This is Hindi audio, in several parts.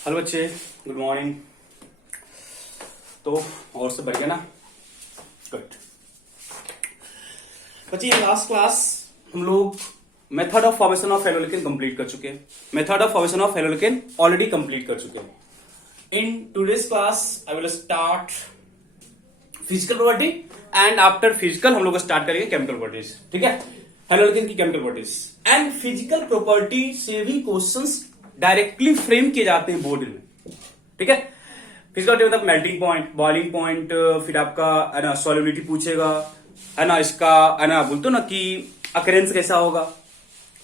हेलो बच्चे, गुड मॉर्निंग। तो और सब बढ़िया ना? गुड बच्चे, ये लास्ट क्लास हम लोग method of formation of haloalkane complete कर चुके हैं। Method of formation of haloalkane already complete कर चुके हैं। In today's class I will start physical property and after physical हम लोग स्टार्ट करेंगे केमिकल प्रॉपर्टीज। ठीक है, हेलोलिकेन की chemical properties and physical property से भी क्वेश्चंस डायरेक्टली फ्रेम किए जाते हैं बोर्ड में। ठीक है, फिजिकल मतलब मेल्टिंग पॉइंट, बॉइलिंग पॉइंट, फिर आपका है ना सॉल्युबिलिटी पूछेगा, है ना इसका है ना बोलते हो ना कि अकरेंस कैसा होगा,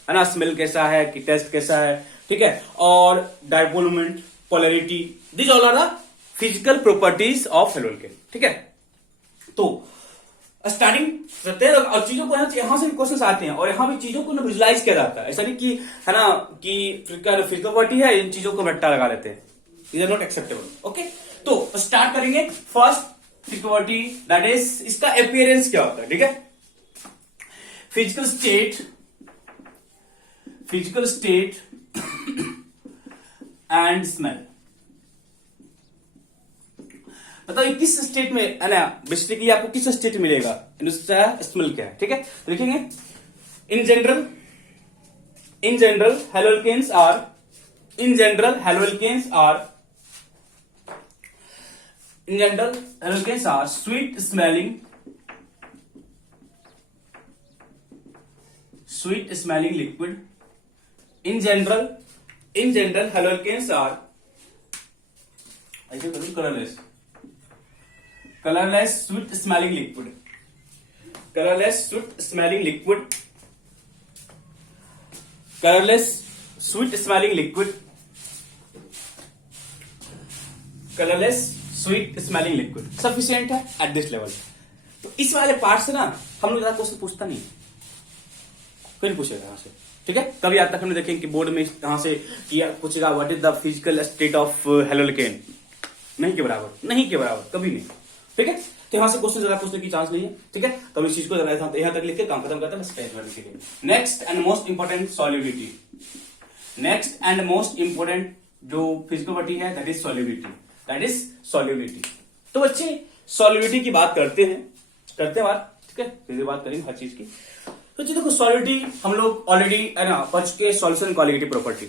है ना स्मेल कैसा है, कि टेस्ट कैसा है। ठीक है, और dipole moment, polarity, this all are the physical properties of haloalkane. ठीक है, तो स्टार्टिंग करते हैं और चीजों को यहां से भी क्वेश्चंस आते हैं और यहां भी चीजों को विजुलाइज किया जाता है। ऐसा नहीं कि है ना कि फिजिकल प्रॉपर्टी है इन चीजों को रट्टा लगा लेते हैं, is or not acceptable. Okay, तो स्टार्ट करेंगे first physical property, that is इसका अपीयरेंस क्या होता है। ठीक है, फिजिकल स्टेट एंड स्मेल। मतलब किस स्टेट में है ना बेसिकली आपको किस स्टेट मिलेगा, उसका स्मेल क्या है। ठीक है, तो लिखेंगे in general haloalkanes are sweet smelling liquid. In general haloalkanes are ऐसे करूं colorless sweet smelling liquid, colorless sweet smelling liquid, colorless sweet smelling liquid, colorless sweet smelling liquid sufficient है at this level। तो इस वाले पार्ट से ना हम लोग ज्यादा क्वेश्चन पूछता नहीं, कोई नहीं पूछेगा यहां से। ठीक है, कभी आज तक हमने देखें कि बोर्ड में यहां से किया पूछेगा what is the physical state of haloalkane, नहीं के बराबर कभी नहीं। ठीक है, तो यहां से क्वेश्चन ज्यादा पूछने की चांस नहीं है। ठीक है, तो हम इस चीज को यहां तक लिख के काम खत्म करते हैं बस। Next and most important solubility. Next and most important जो फिजिकल प्रॉपर्टी है दैट इज सॉल्युबिलिटी। तो बच्चे सॉल्युबिलिटी की बात करते हैं बात। ठीक है, फिर बात करेंगे हर चीज की। तो जी देखो, सॉल्युबिलिटी हम लोग ऑलरेडी है ना पढ़ चुके सॉल्यूशन क्वालिटी प्रॉपर्टी।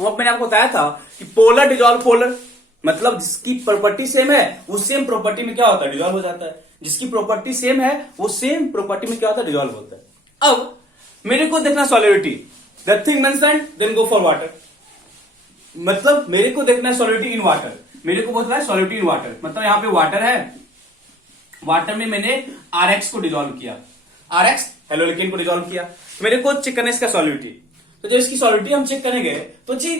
और मैंने आपको बताया था कि पोलर डिजॉल्व पोलर मतलब जिसकी प्रॉपर्टी सेम है वो सेम प्रॉपर्टी में क्या होता है, डिजॉल्व हो जाता है। जिसकी प्रॉपर्टी सेम है वो सेम प्रॉपर्टी में क्या होता है, डिजॉल्व होता है। अब मेरे को देखना solubility, that thing mentioned, then go for water. मतलब मेरे को देखना है सॉल्युबिलिटी इन वाटर, मेरे को बोलना है सॉल्युबिलिटी इन वाटर। मतलब यहां पे वाटर है, वाटर में मैंने RX को डिजॉल्व किया, RX हेलोलिकेन को डिजॉल्व किया। मेरे को चेक करना है इसका सॉल्युबिलिटी। तो जब इसकी सॉल्युबिलिटी हम चेक करेंगे तो जी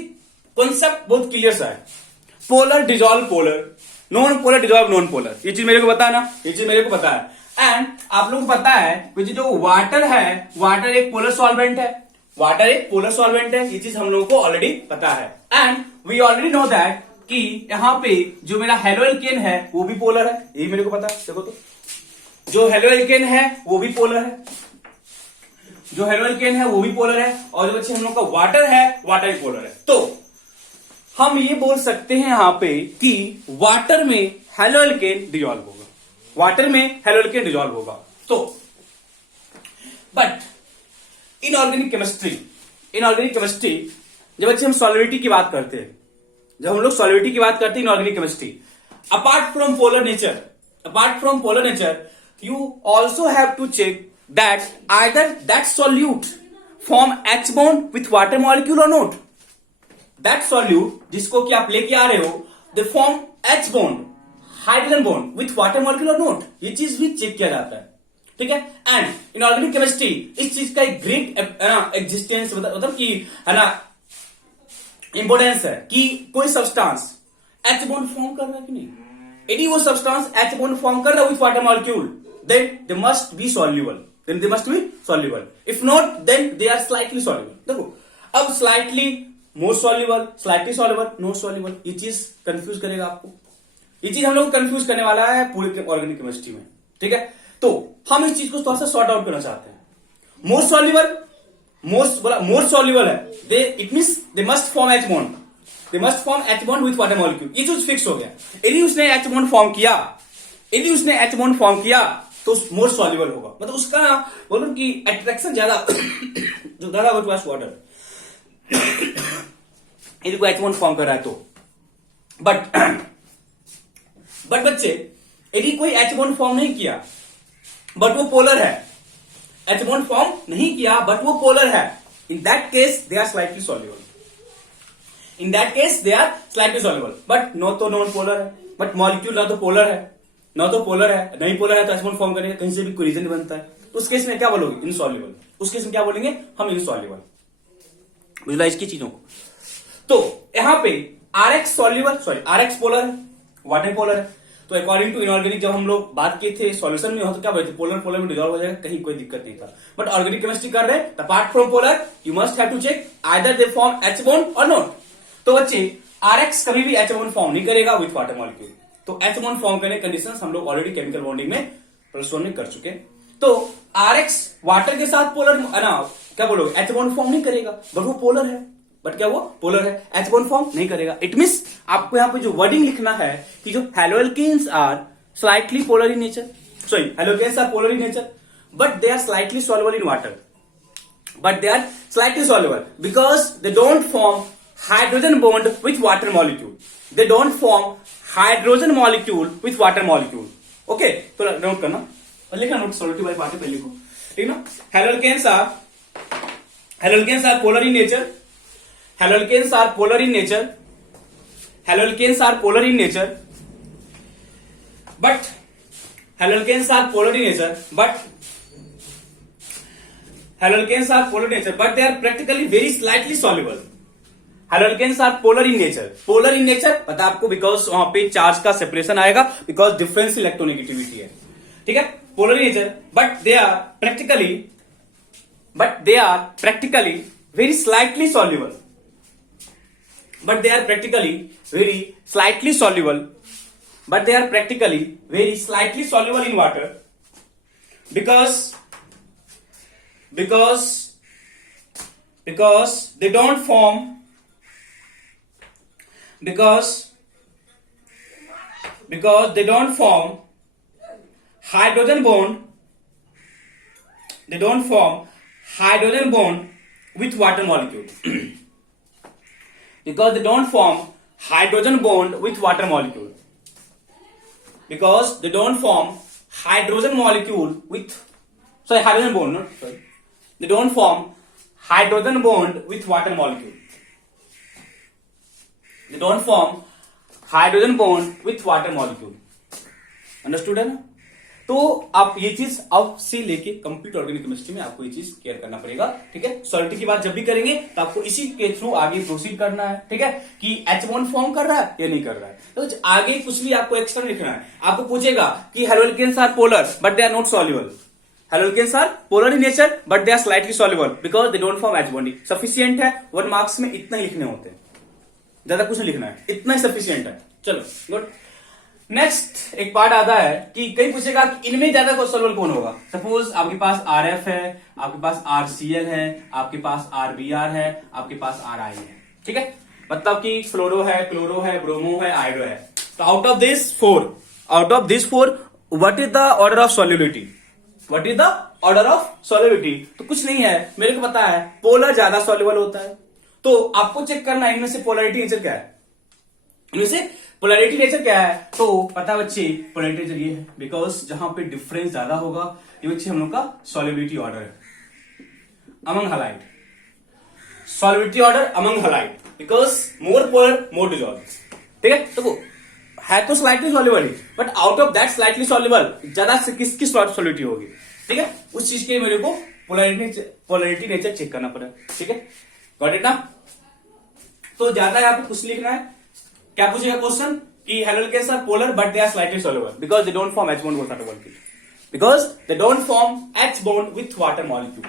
कॉन्सेप्ट बहुत क्लियर सा है। Polar dissolve polar, non polar dissolve non polar, ये चीज मेरे को पता है ना, ये चीज मेरे को पता है। एंड आप लोगों को पता है कि जो वाटर है, वाटर एक पोलर सॉल्वेंट है, ये चीज हम लोगों को ऑलरेडी पता है। And we already know that कि यहां पे जो मेरा हेलोलिकेन है वो भी पोलर है, ये मेरे को पता है। देखो तो जो हेलोलिकेन है वो भी पोलर है, और जो बच्चे हम लोग का वाटर है, वाटर भी पोलर है। तो हम ये बोल सकते हैं यहां पे कि वाटर में हेलोलिकेन डिजॉल्व होगा, तो बट इनऑर्गेनिक केमिस्ट्री जब बच्चे हम सॉल्युबिलिटी की बात करते हैं, inorganic chemistry, apart from polar nature you also have to check that either that solute form H bond with water molecule or not। that solute जिसको कि आप लेके आ रहे हो, they form H bond, hydrogen bond with water molecule or not, ये चीज भी चेक किया जाता है। ठीक है, एंड इन ऑर्गेनिक केमिस्ट्री इस चीज का एक ग्रेट एग्जिस्टेंस मतलब कि है ना इंपोर्टेंस है कि कोई सब्सटेंस H bond फॉर्म कर रहा है कि नहीं। यदि वो सब्सटेंस H bond फॉर्म कर रहा है with water molecule, then they must be soluble, if not then they are slightly soluble। देखो अब slightly more soluble, slightly soluble, not soluble, ये चीज कंफ्यूज करेगा आपको, ये चीज हम लोग कंफ्यूज करने वाला है पूरे ऑर्गेनिक केमिस्ट्री में। ठीक है, तो हम इस चीज को थोड़ा सा सॉर्ट आउट करना चाहते हैं। मोर सॉल्युबल है, it means they must form H bond. They must form H bond with water molecule. ये चीज फिक्स हो गया। यदि उसने H बॉन्ड फॉर्म किया, यदि उसने H बॉन्ड फॉर्म किया तो मोर सॉल्युबल होगा, मतलब उसका बोलो कि अट्रैक्शन ज्यादा जो ज्यादा होगा टुवर्ड्स वाटर, यदि कोई H बॉन्ड फॉर्म कर रहा है तो। बट बच्चे, यदि कोई H बॉन्ड फॉर्म नहीं किया बट वो पोलर है, H बॉन्ड फॉर्म नहीं किया बट वो पोलर है, in that case they are slightly soluble. In that case they are slightly soluble. But no तो नॉन पोलर है, बट मॉलिक्यूल ना तो पोलर है, ना तो पोलर है, नहीं पोलर है तो H बॉन्ड फॉर्म करेगा, कहीं से भी कोई रीजन बनता है, उस केस में क्या बोलोगे? इनसॉल्युबल। उस केस में क्या बोलेंगे हम? इनसॉल्युबल। बुझला इसकी चीजों को। तो यहां पे RX soluble, sorry RX polar है, वाटर पोलर है। तो अकॉर्डिंग टू इनऑर्गेनिक जब हम लोग बात किए थे सॉल्यूशन में हो तो क्या बोलते थे? पोलर पोलर में डिजॉल्व हो जाएगा, कहीं कोई दिक्कत नहीं था। बट ऑर्गेनिक केमिस्ट्री कर रहे हैं, apart from polar you must have to check either they form H bond और नॉट। तो बच्चे RX कभी भी H बॉन्ड फॉर्म नहीं करेगा विथ वाटर मॉलिक्यूल। तो H बॉन्ड फॉर्म करने कंडीशंस हम लोग ऑलरेडी केमिकल बॉन्डिंग में प्लस1 में कर चुके। तो RX वाटर के साथ पोलर ना क्या बोलोगे? H बॉन्ड फॉर्म नहीं करेगा, बट वो पोलर है। बट क्या वो पोलर है, H बॉन्ड फॉर्म नहीं करेगा। इट मींस आपको यहां पे जो वर्डिंग लिखना है कि जो haloalkanes are slightly polar in nature, sorry haloalkanes are polar in nature but they are slightly soluble in water, but they are slightly soluble because they don't form hydrogen bond with water molecule. They don't form hydrogen molecule with water molecule. Okay, तो नोट करना और लिखना, नोट सॉल्युटिव वाली बातें पहले लिखो, ठीक ना? Haloalkanes are polar in nature, haloalkanes are polar in nature, haloalkanes are polar in nature, but haloalkanes are polar in nature, but Haloalkanes are polar in nature, but they are practically very slightly soluble. Haloalkanes are polar in nature. Polar in nature पता आपको, बिकॉज वहां पे चार्ज का सेपरेशन आएगा, बिकॉज डिफरेंस इलेक्ट्रोनेगेटिविटी है, ठीक है? Polar in nature, but they are practically very slightly soluble. But they are practically very slightly soluble. But they are practically very slightly soluble in water because they don't form they don't form hydrogen bond with water molecule because they don't form hydrogen bond with water molecule because they don't form hydrogen molecule with hydrogen bond, no? Sorry. They don't form hydrogen bond with water molecule. They don't form hydrogen bond with water molecule. Understood है ना? तो आप ये चीज अब से लेके कंप्लीट ऑर्गेनिक केमिस्ट्री में आपको ये चीज केयर करना पड़ेगा, ठीक है? सॉल्युटी की बात जब भी करेंगे तो आपको इसी के थ्रू आगे प्रोसीड करना है, ठीक है? कि H बॉन्ड फॉर्म कर रहा है या नहीं कर रहा है। तो आगे कुछ भी आपको एक्स्ट्रा लिखना है। आपको पूछेगा कि haloalkanes are polar but they are not soluble. Haloalkanes are polar in nature but they are slightly soluble because they don't form H bond. Sufficient है, 1 मार्क्स में इतना ही लिखने होते हैं, ज्यादा कुछ नहीं लिखना है, इतना ही सफिशियंट है। चलो गुड। नेक्स्ट एक पार्ट आता है कि कहीं पूछेगा कि इनमें ज्यादा सॉल्युबल कौन होगा। सपोज आपके पास RF है, आपके पास RCl है, आपके पास RBr है, आपके पास RI है, ठीक है? मतलब कि फ्लोरो है, क्लोरो है, ब्रोमो है, आयोडो है। तो out of this four what is the order of solubility? What is the order of solubility? तो कुछ नहीं है, मेरे को पता है पोलर ज्यादा सॉल्युबल होता है। तो आपको चेक करना है इनमें से पोलैरिटी नेचर क्या है, इनमें से पोलैरिटी नेचर क्या है। तो पता बच्चे पोलैरिटी नेचर ये है, बिकॉज जहां पे डिफरेंस ज्यादा होगा ये बच्चे हम लोग का सॉल्युबिलिटी ऑर्डर है among halide. Solubility order among halide because more polar more dissolve, ठीक है? तो है तो slightly soluble, but out of that slightly soluble ज्यादा से किसकी सॉल्युबिलिटी होगी, ठीक है? उस चीज के मेरे को पोलैरिटी नेचर चेक करना पड़ेगा, ठीक है? गॉट इट ना? तो ज्यादा यहाँ पे कुछ लिखना है। क्या पूछेगा क्वेश्चन कि haloalkanes are polar but they are slightly soluble because they don't form H bond with water molecule, because they don't form H bond with water molecule,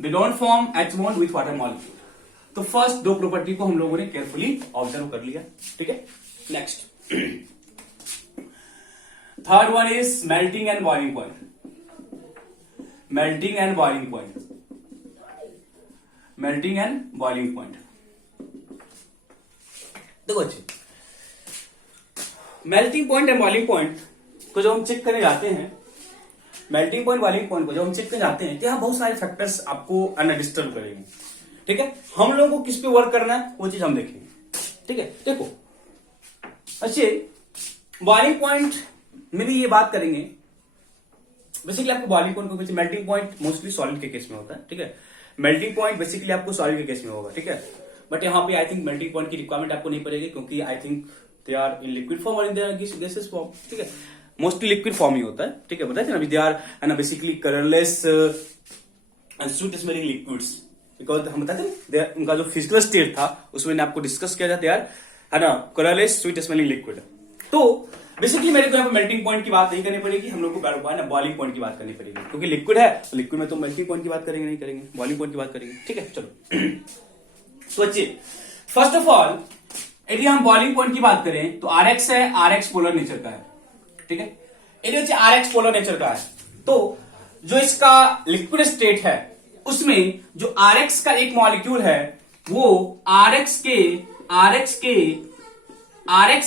they don't form H bond with water molecule. तो फर्स्ट दो प्रॉपर्टी को हम लोगों ने केयरफुली ऑब्जर्व कर लिया, ठीक है? Next, third one is melting and boiling point. Melting and boiling point. Melting and boiling point. देखो अच्छे, melting point and boiling point को जब हम चेक करने जाते हैं, मेल्टिंग पॉइंट बॉइलिंग पॉइंट को जब हम चेक करने जाते हैं तो यहाँ बहुत सारे फैक्टर्स आपको अनडिस्टर्ब करेंगे। ठीक है, हम लोगों को किस पे वर्क करना है वो चीज हम देखेंगे। ठीक है, देखो अच्छे, बॉइलिंग पॉइंट में भी ये बात करेंगे। बेसिकली आपको बॉइलिंग पॉइंट को, मेल्टिंग पॉइंट मोस्टली सॉलिड के केस में होता है। ठीक है, मेल्टिंग पॉइंट बेसिकली आपको सॉलिड के केस में होगा। ठीक है, बट यहाँ पे आई थिंक मेल्टिंग पॉइंट की रिक्वायरमेंट आपको नहीं पड़ेगी, क्योंकि I think they are in liquid form और इन देयर गैसेस फॉर्म। ठीक है, मोस्टली लिक्विड फॉर्म ही होता है। ठीक है, बताए थे ना, दे आर है ना basically colourless and sweet smelling liquids, because हम बताते हैं उनका जो फिजिकल स्टेट था उसमें आपको डिस्कस किया जाता है ना, कलरलेस स्वीट स्मेलिंग लिक्विड। तो बेसिकली मेरे को यहाँ पे मेल्टिंग पॉइंट की बात नहीं करनी पड़ेगी, हम लोग को बॉइलिंग पॉइंट की बात करनी पड़ेगी, क्योंकि लिक्विड है तो लिक्विड में तो मेल्टिंग पॉइंट की बात करेंगे नहीं करेंगे, बॉइलिंग पॉइंट की बात करेंगे। ठीक है, चलो सोचिए, फर्स्ट ऑफ ऑल यदि हम बॉइलिंग पॉइंट की बात करें तो RX है, RX पोलर नेचर का है। ठीक है, यदि RX पोलर नेचर का है तो जो इसका लिक्विड स्टेट है उसमें जो RX का एक मॉलिक्यूल है वो RX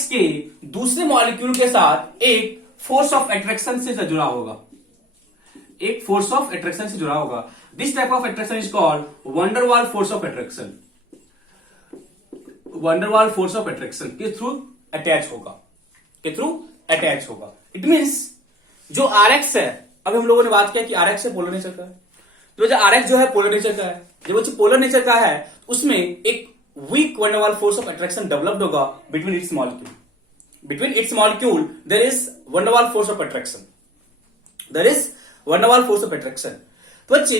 के दूसरे मॉलिक्यूल के साथ एक फोर्स ऑफ अट्रैक्शन से जुड़ा होगा, एक फोर्स ऑफ अट्रैक्शन से जुड़ा होगा। This type of attraction is called van der Waals force of attraction. Van der Waals force of attraction के थ्रू अटैच होगा, के थ्रू अटैच होगा। इट मींस जो RX है, अभी हम लोगों ने बात किया कि RX है पोलर नेचर का है, तो जो RX जो है पोलर नेचर का है, जब वो पोलर नेचर का है उसमें एक weak van der Waals force of attraction developed होगा between its molecule. Between its molecule there is van der Waals force of attraction, there is van der Waals force of attraction. तो बच्चे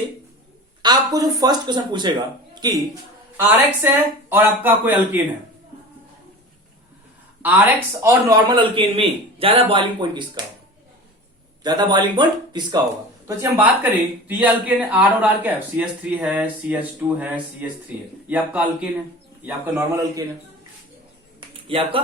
आपको जो फर्स्ट क्वेश्चन पूछेगा कि RX है और आपका कोई अल्केन है, RX और नॉर्मल अल्केन में ज्यादा बॉइलिंग पॉइंट किसका होगा, ज्यादा बॉइलिंग पॉइंट किसका होगा। तो हम बात करें तो ये अल्केन है, R और R क्या है, CH3 है, CH2 है, CH3 है, ये आपका अल्केन है, ये आपका नॉर्मल अल्केन है, ये आपका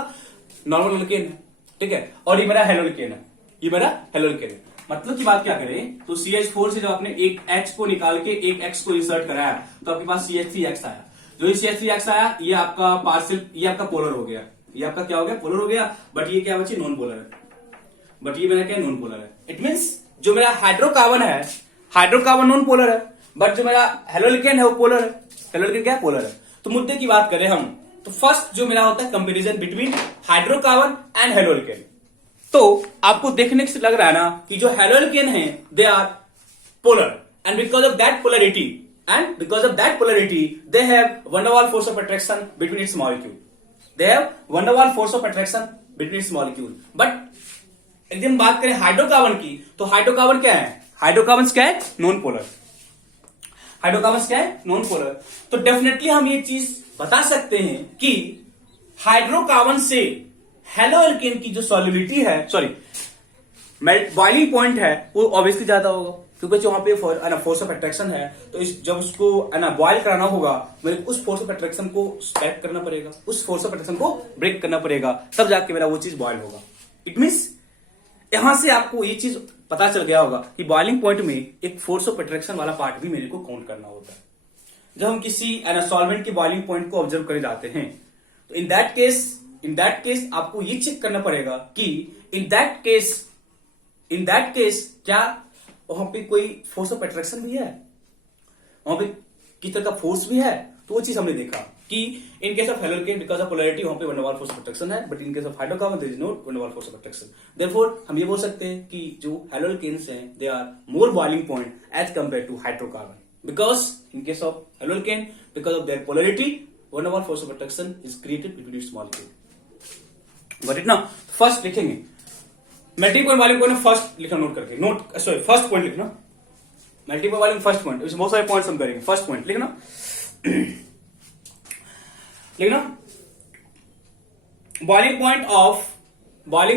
नॉर्मल अल्केन है। ठीक है, और ये मेरा हेलोल्केन है, ये मेरा हेलोल्केन है। मतलब की बात क्या करें तो CH4 से जब आपने एक H को निकाल के एक X को इंसर्ट कराया तो आपके पास CH3X आया। जो ये CH3X आया ये आपका पार्शियल, ये आपका पोलर हो गया, ये आपका क्या हो गया, पोलर हो गया। बट ये क्या बच्चे, नॉन पोलर है, बट ये मेरा क्या नॉन पोलर है। इट मींस जो मेरा हाइड्रोकार्बन है, हाइड्रोकार्बन नॉन पोलर है, बट जो मेरा हेलोल्केन है वो पोलर है। हेलोल्केन क्या है, पोलर है। तो मुद्दे की बात करें हम तो फर्स्ट जो मेरा होता है comparison between hydrocarbon and haloalkane. तो आपको देखने से लग रहा है ना कि जो हेलोल्केन है they are polar, and because of that polarity they have van der Waals force of attraction between its molecule, they have van der Waals force of attraction between its molecule. But यदि हम बात करें हाइड्रोकार्बन की तो हाइड्रोकार्बन क्या है, हाइड्रोकार्बन क्या है, नॉन पोलर। हाइड्रोकार्बन क्या है, नॉन पोलर। तो डेफिनेटली हम ये चीज बता सकते हैं कि हाइड्रोकार्बन से हेलोल्केन की जो सॉल्युबिलिटी है, सॉरी बॉइलिंग पॉइंट है, वो ऑब्वियसली ज्यादा होगा, क्योंकि वहां पे फोर्स ऑफ अट्रैक्शन है। तो जब उसको बॉइल कराना होगा मेरे उस फोर्स ऑफ अट्रैक्शन को स्टैक करना पड़ेगा, उस फोर्स ऑफ अट्रैक्शन को ब्रेक करना पड़ेगा, तब जाके मेरा वो चीज बॉइल होगा। इट मीन्स यहां से आपको ये चीज पता चल गया होगा कि बॉइलिंग पॉइंट में एक फोर्स ऑफ अट्रैक्शन वाला पार्ट भी मेरे को काउंट करना होता है। जब हम किसी सॉल्वेंट के बॉइलिंग पॉइंट को ऑब्जर्व करे जाते हैं तो इन दैट केस आपको ये चेक करना पड़ेगा कि इन दैट केस क्या वहां पे कोई फोर्स ऑफ अट्रैक्शन भी है, वहां पे किस तरह का फोर्स भी है। तो वो चीज हमने देखा कि in case of haloalkane because of polarity वहां पे वंडरवाल फोर्स ऑफ अट्रैक्शन है, but in case of hydrocarbon there is no van der Waals force of attraction. Therefore हम ये बोल सकते हैं कि जो हेलोल्केन्स हैं they are more boiling point as compare to hydrocarbon, because in case of haloalkane because of their polarity van der Waals force of attraction is created between its molecule. Got it ना। फर्स्ट लिखेंगे melting point boiling point, first लिखना नोट करके, नोट सॉरी फर्स्ट पॉइंट लिखना, melting point boiling first point, इसमें बहुत सारे पॉइंट्स हम करेंगे। फर्स्ट पॉइंट लिखना boiling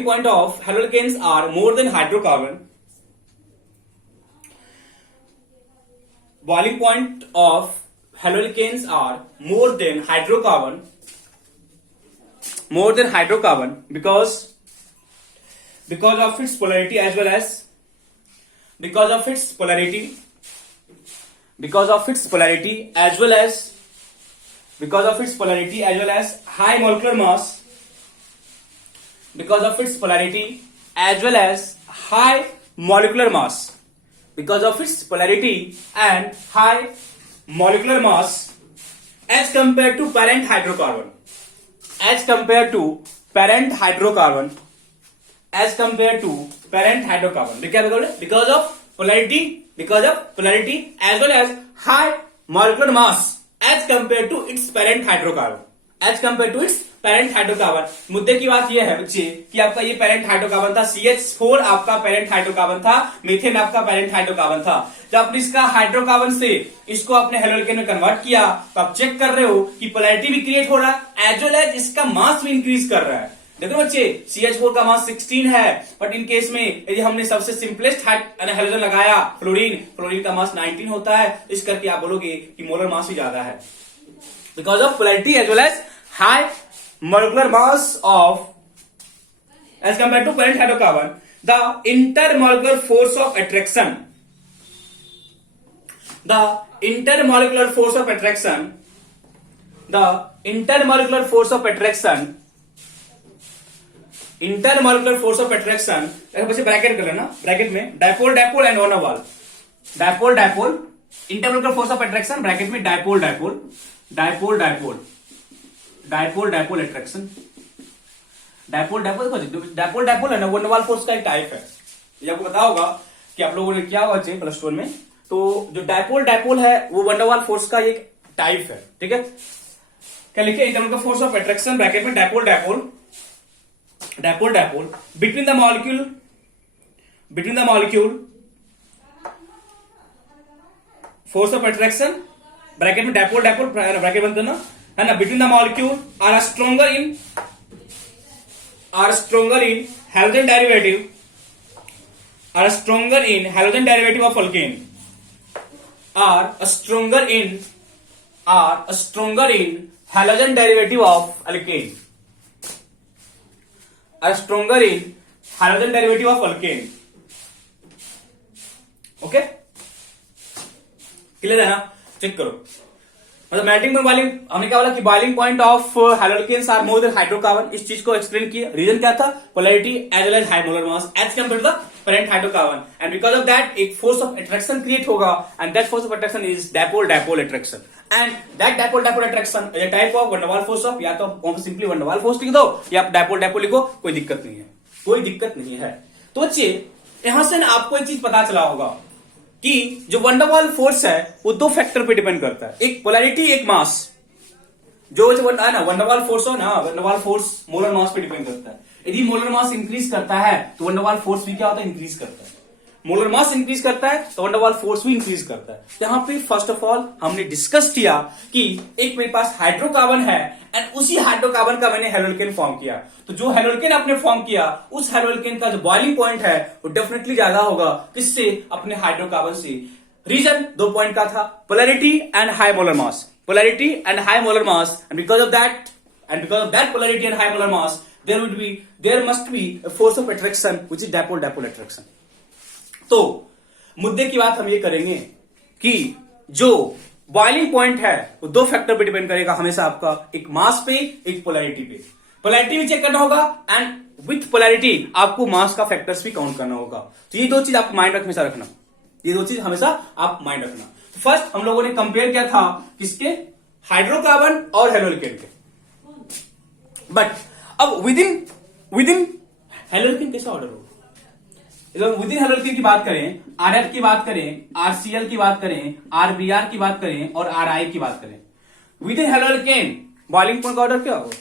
point of haloalkanes are more than hydrocarbon. Boiling point of haloalkanes are more than hydrocarbon because of its polarity as well as because of its polarity as well as high molecular mass, because of its polarity as well as high molecular mass, because of its polarity and high molecular mass as compared to parent hydrocarbon, as compared to parent hydrocarbon, as compared to parent hydrocarbon, because of polarity as well as high molecular mass as compared to its parent hydrocarbon, as compared to its parent hydrocarbon. मुद्दे की बात यह है बच्चे कि आपका ये पेरेंट हाइड्रोकार्बन था, CH4 आपका पेरेंट हाइड्रोकार्बन था, मीथेन आपका पेरेंट हाइड्रोकार्बन था। जब आपने इसका हाइड्रोकार्बन से इसको अपने हेलोल्केन में कन्वर्ट किया तो आप चेक कर रहे हो कि पोलैरिटी भी क्रिएट हो रहा है एज वेल एज इसका मास भी इंक्रीज कर रहा है। देखो बच्चे CH4 का मास 16 है, बट इन केस में यदि हमने सबसे सिंपलेस्ट हेलोजन लगाया फ्लोरीन का मास 19 होता है। इस करके आप बोलोगे कि मोलर मास भी ज्यादा है because of polarity as well as high molecular mass of as compared to parent hydrocarbon. The intermolecular force of attraction, the intermolecular force of attraction, the intermolecular force of attraction, intermolecular force of attraction, बच्चे ब्रैकेट कर लेना, ब्रैकेट में डायपोल एंड वन वाल, dipole intermolecular force of attraction bracket में डायपोल अट्रैक्शन, डायपोल है ना, वन वाल फोर्स का एक टाइप है। ये आपको पता होगा कि आप लोगों ने क्या हुआ प्लस 2 में, तो जो डायपोल है वो वन वाल फोर्स का एक टाइप है। ठीक है, क्या लिखे, intermolecular force of attraction bracket में dipole between the molecule force of attraction bracket में डायपोल ब्रैकेट बनता है ना, between the molecule are stronger in halogen derivative of alkane, are stronger in halogen derivative of alkane, are stronger in halogen derivative of alkane। Okay, clear है ना? चेक करो, मतलब मेल्टिंग पॉइंट बॉइलिंग, हमने क्या बोला कि boiling point of haloalkanes are more than hydrocarbon. इस चीज को एक्सप्लेन किया, रीजन क्या था, polarity as well as high molar mass as compare to the parent hydrocarbon, and because of that एक फोर्स ऑफ अट्रैक्शन क्रिएट होगा, and that force of attraction is dipole attraction, and that dipole attraction is a type of van Waals force of, या तो सिंपली वन वाल फोर्स लिख दो या डायपोल लिखो, कोई दिक्कत नहीं है। तो बच्चे यहां से ना आपको एक चीज पता चला होगा कि जो वन वाल फोर्स है वो दो फैक्टर पे डिपेंड करता है, एक पोलैरिटी एक मास। जो है ना वन वाल फोर्स हो ना, one Waals force molar mass पे डिपेंड करता है। यदि मोलर मास इंक्रीज करता है तो वन वाल फोर्स भी क्या होता है, इंक्रीज करता है। मोलर मास इंक्रीज करता है तो वन वाल फोर्स भी इंक्रीज करता है। यहाँ पे फर्स्ट ऑफ ऑल हमने डिस्कस किया कि एक मेरे पास हाइड्रोकार्बन है एंड उसी हाइड्रोकार्बन का मैंने हेलोल्केन फॉर्म किया, तो जो हेलोल्केन आपने फॉर्म किया उस हेलोल्केन का जो बॉइलिंग पॉइंट है वो डेफिनेटली ज्यादा होगा किससे, अपने हाइड्रोकार्बन से। रीजन 2 पॉइंट का था, polarity and high molar mass, polarity and high molar mass, and because of that polarity and high molar mass there must be a force of attraction which is dipole attraction। तो मुद्दे की बात हम ये करेंगे कि जो बॉइलिंग पॉइंट है वो दो फैक्टर पे डिपेंड करेगा हमेशा, आपका एक मास पे एक पोलैरिटी पे। पोलैरिटी भी चेक करना होगा एंड विथ पोलैरिटी आपको मास का फैक्टर्स भी काउंट करना होगा। तो ये दो चीज आप माइंड हमेशा रखना, ये दो चीज हमेशा आप माइंड रखना। तो फर्स्ट हम लोगों ने कंपेयर किया था किसके, हाइड्रोकार्बन और हेलोल्केन के, बट अब विदिन हेलोल्केन कैसा ऑर्डर होगा, विदिन हेलोल्केन की बात करें, RF की बात करें, RCl की बात करें, RBr की बात करें और RI की बात करें, विदिन हेलोल्केन बॉइलिंग पॉइंट का ऑर्डर क्या होगा,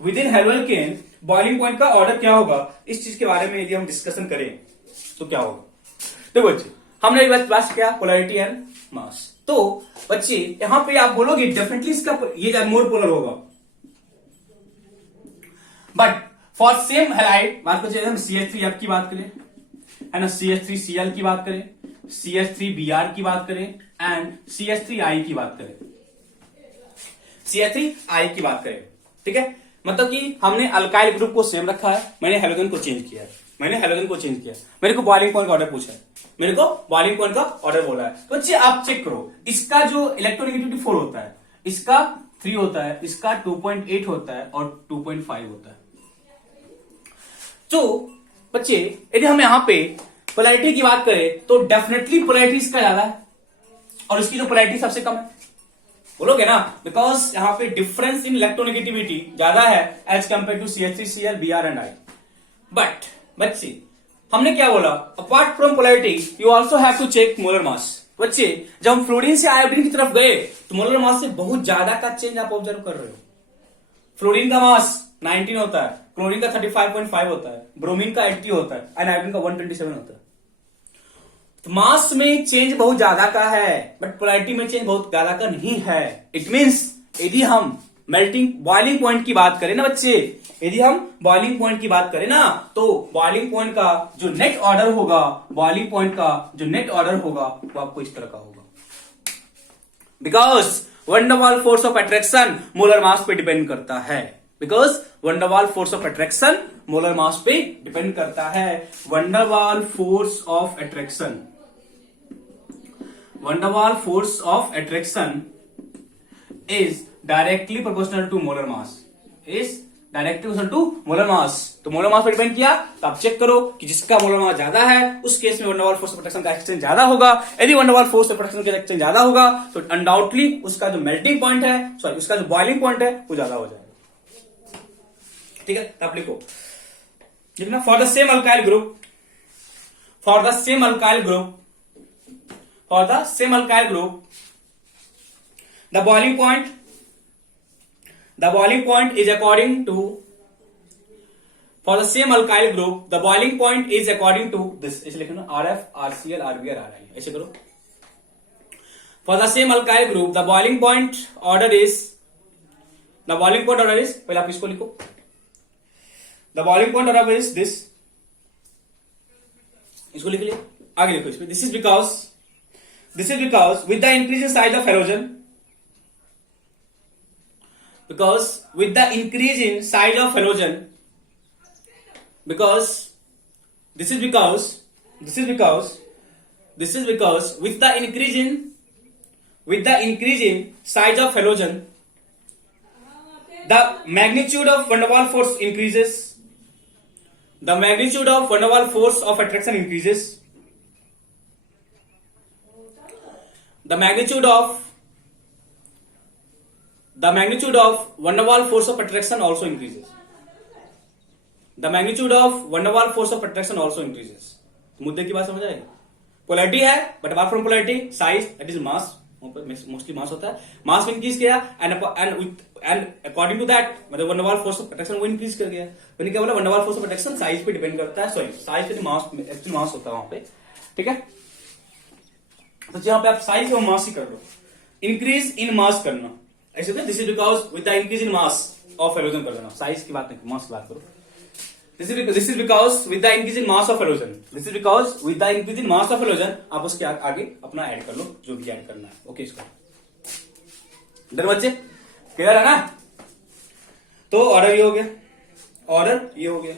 विदिन हेलोल्केन बॉइलिंग पॉइंट का ऑर्डर क्या होगा, इस चीज के बारे में यदि हम डिस्कशन करें तो क्या होगा। देखो बच्चे हमने बात किया पोलैरिटी एंड मास, तो बच्चे यहां पे आप बोलोगे डेफिनेटली इसका ये मोर पोलर होगा, बट फॉर सेम हैलाइड बात को हम CH3F की बात करें, है ना, CH3Cl की बात करें, CH3Br की बात करें एंड CH3I की बात करें, CH3I की बात करें। ठीक है, मतलब कि हमने अल्काइल ग्रुप को सेम रखा है, मैंने हेलोजन को चेंज किया है। मैंने हेलोजन को चेंज किया, मेरे को बॉइलिंग पॉइंट का ऑर्डर पूछा है, मेरे को बॉइलिंग पॉइंट का ऑर्डर बोला है। तो बच्चे आप चेक करो, इसका जो इलेक्ट्रोनेगेटिविटी 4 होता है, इसका 3 होता है, इसका 2.8 होता है और 2.5 होता है। तो बच्चे यदि हम यहां पे पोलैरिटी की बात करें तो डेफिनेटली पोलैरिटी इसका ज्यादा है और इसकी जो पोलैरिटी सबसे कम है, बोलोगे ना, बिकॉज यहां पे डिफरेंस इन इलेक्ट्रोनेगेटिविटी ज्यादा है as compare to CH3Cl, Br and I। But बच्चे हमने क्या बोला, apart from polarity you also have to check molar mass. बच्चे जब हम फ्लोरीन से आयोडीन की तरफ गए तो मोलर मास से बहुत ज्यादा का चेंज आप ऑब्जर्व कर रहे हो। फ्लोरीन का मास 19 होता है, क्लोरीन का 35.5 होता है, ब्रोमीन का 80 होता है एंड आयोडीन का 127 होता है। तो मास में चेंज बहुत ज्यादा का है बट पोलैरिटी में चेंज बहुत ज्यादा का नहीं है। इट मींस यदि हम मेल्टिंग बॉइलिंग पॉइंट की बात करें ना बच्चे, यदि हम बॉइलिंग पॉइंट की बात करें ना, तो बॉइलिंग पॉइंट का जो नेट ऑर्डर होगा, बॉइलिंग पॉइंट का जो नेट ऑर्डर होगा वो आपको इस तरह का होगा, because van der Waals force of attraction molar mass पे डिपेंड करता है। Because van der Waals force of attraction molar mass पे डिपेंड करता है। Van der Waals force of attraction, van der Waals force of attraction is directly proportional to molar mass, is directly proportional to molar mass. तो मोलर मास पे डिपेंड किया तो आप चेक करो कि जिसका मोलर मास ज्यादा है उस केस में वंडरवाल फोर्स ऑफ अट्रैक्शन का एक्सचेंज ज्यादा होगा। यदि वंडरवाल फोर्स ऑफ अट्रैक्शन का एक्सचेंज ज्यादा होगा तो अनडाउटली उसका जो मेल्टिंग पॉइंट है, सॉरी उसका जो बॉइलिंग पॉइंट है वो ज्यादा हो जाएगा। ठीक है, आप लिखो, लिखना for the same alkyl group, for the same alkyl group, for the same alkyl group the boiling point, the boiling point is according to, for the same alkyl group the boiling point is according to this, ऐसे लिखो ना, RF, RCl, RBr, RI, ऐसे करो। for the same alkyl group the boiling point order is, the boiling point order is, पहले आप इसको लिखो, the boiling point order is this, इसको लिख लिया, आगे लिखो इसमें, this is because with the increase in size of halogen, because with the increase in size of halogen, because this is because with the increase in size of halogen the magnitude of van der Waals force increases, the magnitude of van der Waals force of attraction increases, the magnitude of van der Waals force of attraction also increases, the magnitude of van der Waals force of attraction also increases। तो मुद्दे की बात समझ आएगी। पोलैरिटी है but apart from polarity size that is mass, mostly mass होता है, मास में इंक्रीज किया एंड अकॉर्डिंग टू दैट मतलब van der Waals force of attraction वो इंक्रीज कर गया। मैंने क्या बोला, van der Waals force of attraction size पे डिपेंड करता है, सॉरी साइज पे मास, एक्चुअल मास होता है वहां पे। ठीक है, तो जहां पे आप साइज और मास ही कर लो, इंक्रीज इन मास करना ऐसे, this is because with the increase in mass of halogen कर देना, साइज की बात नहीं, मास की बात करो। This is because with the increase in mass of halogen, this is because with the increase in mass of halogen, आप उसके आगे अपना ऐड कर लो जो भी ऐड करना है। ओके, इसको डर बच्चे क्लियर है ना। तो ऑर्डर ये हो गया, ऑर्डर ये हो गया।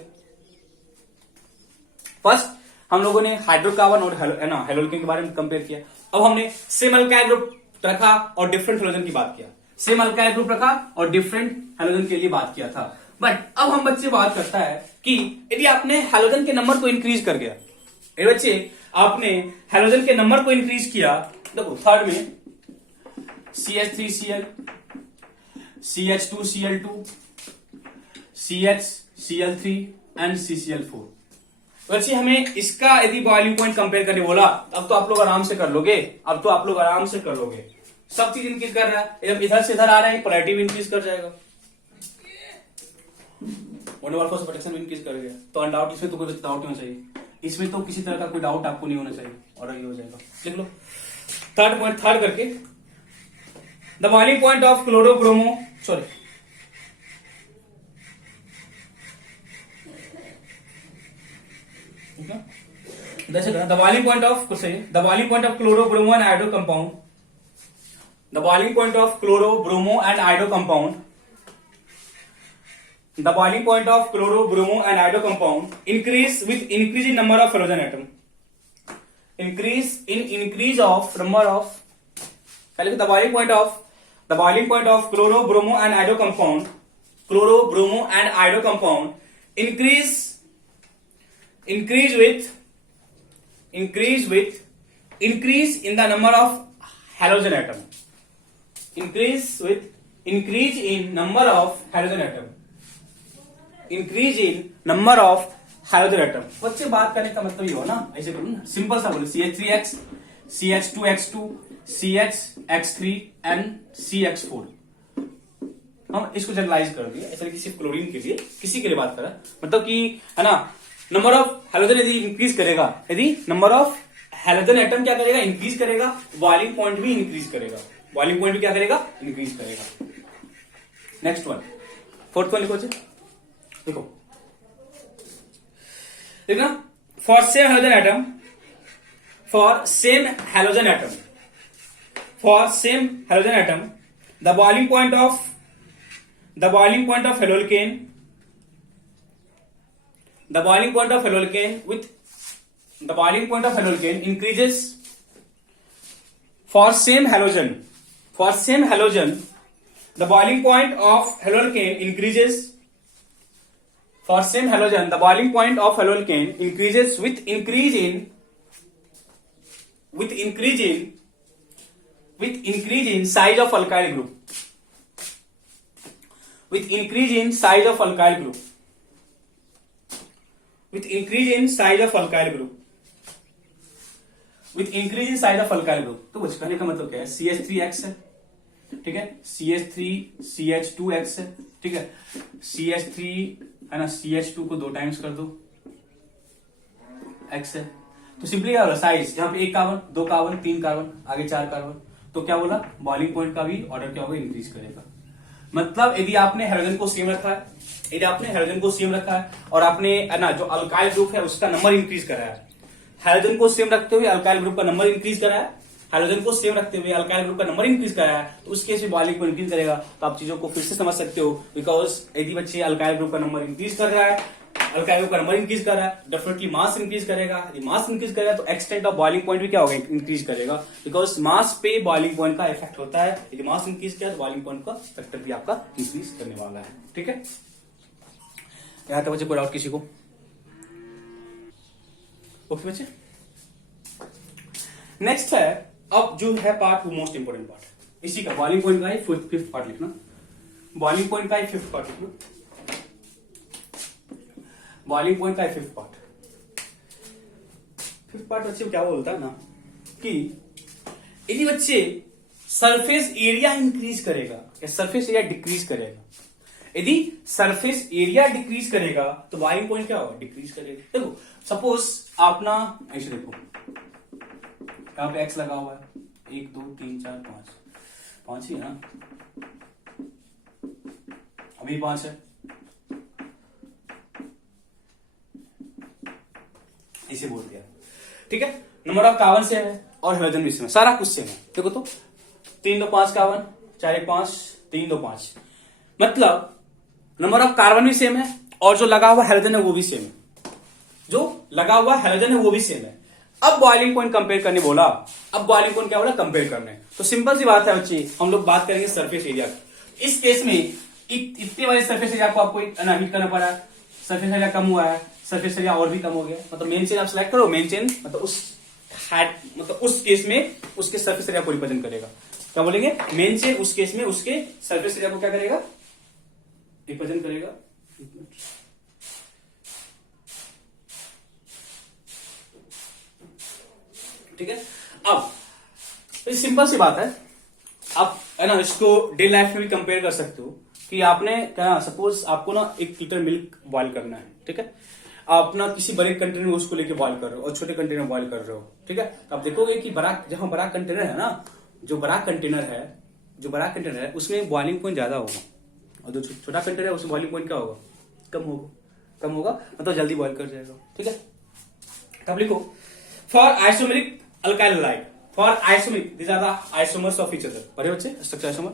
फर्स्ट हम लोगों ने हाइड्रोकार्बन और हेलोजन के बारे में कंपेयर किया। अब हमने सेम अल्काइल ग्रुप रखा और डिफरेंट हेलोजन की बात किया, सेम अल्काइल ग्रुप रखा और डिफरेंट हेलोजन के लिए बात किया था। बट अब हम बच्चे बात करता है कि यदि आपने हेलोजन के नंबर को इंक्रीज कर गया, ये बच्चे आपने हेलोजन के नंबर को इंक्रीज किया, देखो थर्ड में CH3Cl, CH2Cl2, CHCl3 and CCl4। बच्चे हमें इसका यदि बॉइलिंग पॉइंट कंपेयर करने बोला अब तो आप लोग आराम से कर लोगे, अब तो आप लोग आराम से कर लोगे। सब चीज इंक्रीज कर रहा है, जब इधर से इधर आ रहे हैं पोलैरिटी भी इंक्रीज कर जाएगा, van der Waals force of attraction भी इंक्रीज कर गया। तो अनडाउट इसमें तो कोई डाउट नहीं होना चाहिए, इसमें तो किसी तरह का कोई डाउट आपको नहीं होना चाहिए और ये हो जाएगा। लिख लो थर्ड पॉइंट, थर्ड करके the boiling point of chlorobromo, sorry the boiling point of chlorobromo and iodo compound, the boiling point of chlorobromo and iodo compound the boiling point of chloro bromo and iodo compound increase with increase in number of halogen atom, increase of number of, the boiling point of chloro bromo and iodo compound, increase with increase in the number of halogen atom, increase in number of halogen atom, hydrogen atom. बच्चे बात करने का मतलब ये हो ना, ऐसे करूँ ना, सिंपल सा बोलो CH3X, CH2X2, CHX3 and CX4। हम इसको जनरलाइज कर दिया, ऐसा कि सिर्फ क्लोरीन के लिए, किसी के लिए बात करा, मतलब कि है ना, नंबर ऑफ हाइड्रोजन यदि इंक्रीज करेगा, यदि नंबर ऑफ हाइड्रोजन एटम क्या करेगा, इंक्रीज करेगा, बॉइलिंग पॉइंट भी इंक्रीज करेगा, बॉइलिंग पॉइंट भी क्या करेगा, इंक्रीज करेगा। नेक्स्ट वन, फोर्थ वन लिखो, देखो देखना, for same hydrogen atom, the boiling point of haloalkane increases, for same halogen the boiling point of halocane increases, for same halogen the boiling point of halocane increases with increase in size of alkyl group, with increase in size of alkyl group, with increase in size of alkyl group, with increase in size of alkyl group। तो कुछ कहने का मतलब क्या है, CH3X है, ठीक है, CH3 CH2X है, ठीक है, CH3 है ना, CH2 को 2 टाइम्स कर दो, X है, तो सिंपली क्या होगा, साइज, यहाँ पे 1 कार्बन 2 कार्बन 3 कार्बन आगे 4 कार्बन, तो क्या बोला, बॉइलिंग पॉइंट का भी ऑर्डर क्या होगा, इंक्रीज करेगा। मतलब यदि आपने हाइड्रोजन को सेम रखा है, और आपने है ना जो अल्काइल ग्रुप है उसका नंबर इंक्रीज करा है, हाइड्रोजन को सेम रखते हुए अल्काइल ग्रुप का नंबर इंक्रीज करा है, हाइड्रोजन को सेम रखते हुए अल्काइल ग्रुप का नंबर इंक्रीज करा है, तो उस केस में बॉइलिंग पॉइंट इंक्रीज करेगा। तो आप चीजों को फिर से समझ सकते हो, बिकॉज यदि बच्चे अल्काइल ग्रुप का नंबर इंक्रीज कर रहा है, डेफिनेटली मास इंक्रीज करेगा, यदि मास इंक्रीज करेगा तो एक्सटेंट ऑफ बॉइलिंग पॉइंट भी क्या होगा, इंक्रीज करेगा, बिकॉज मास पे बॉइलिंग पॉइंट का इफेक्ट होता है। यदि मास इंक्रीज किया तो बॉइलिंग पॉइंट का फैक्टर भी आपका इंक्रीज करने वाला है, ठीक है। यहां तक बच्चे कोई डाउट किसी को? ओके बच्चे, नेक्स्ट है, अब जो है पार्ट, वो मोस्ट इंपोर्टेंट पार्ट इसी का, बॉइलिंग पॉइंट का ही फिफ्थ पार्ट लिखना, बॉइलिंग पॉइंट का ही फिफ्थ पार्ट लिखना, बॉइलिंग पॉइंट का ही फिफ्थ पार्ट बच्चे क्या बोलता है ना, कि यदि बच्चे सरफेस एरिया इंक्रीज करेगा या सरफेस एरिया डिक्रीज करेगा, यदि सरफेस एरिया डिक्रीज करेगा तो बॉइलिंग पॉइंट क्या होगा, डिक्रीज करेगा। देखो सपोज आप ना ऐसे देखो, यहाँ पे एक्स लगा हुआ है, 1 2 3 4 5 ही है ना, अभी 5 है, इसे बोल दिया, ठीक है। नंबर ऑफ कार्बन सेम है और हाइड्रोजन भी सेम है, सारा कुछ सेम है। देखो तो 3 2 5 कार्बन, 4 1 5 3 2 5, मतलब नंबर ऑफ कार्बन भी सेम है और जो लगा हुआ हाइड्रोजन है वो भी सेम है, अब बॉइलिंग पॉइंट कंपेयर करने बोला, अब बॉइलिंग पॉइंट क्या बोला, कंपेयर करने। तो सिंपल सी बात है बच्चे, हम लोग बात करेंगे सरफेस एरिया की। इस केस में इतने वाले सरफेस एरिया को आपको हीट करना पड़ा, सरफेस एरिया कम हुआ है, सरफेस एरिया और भी कम हो गया, मतलब मेन चेन आप सिलेक्ट करो, मेन चेन मतलब उस केस में उसके सरफेस एरिया को रिप्रेजेंट करेगा, क्या बोलेंगे, मेन चेन उस केस में उसके सरफेस एरिया को क्या करेगा, रिप्रेजेंट करेगा। ठीक है, अब तो सिंपल सी बात है, आप है ना इसको डे लाइफ में भी कंपेयर कर सकते हो कि आपने क्या, सपोज आपको ना 1 लीटर मिल्क बॉईल करना है, ठीक है, आप ना किसी बड़े कंटेनर में उसको लेके बॉईल कर रहे हो और छोटे कंटेनर में बॉईल कर रहे हो, ठीक है, तो आप देखोगे कि जहां बड़ा कंटेनर है ना, जो बड़ा कंटेनर है उसमें बॉइलिंग पॉइंट ज्यादा होगा, और जो छोटा कंटेनर है उसमें बॉइलिंग पॉइंट क्या होगा, कम होगा, मतलब जल्दी बॉईल कर जाएगा, ठीक है। तब लिखो, for isomeric alkyl halide, for isomeric, these are the isomers of each other, पढ़े बच्चे structure isomer,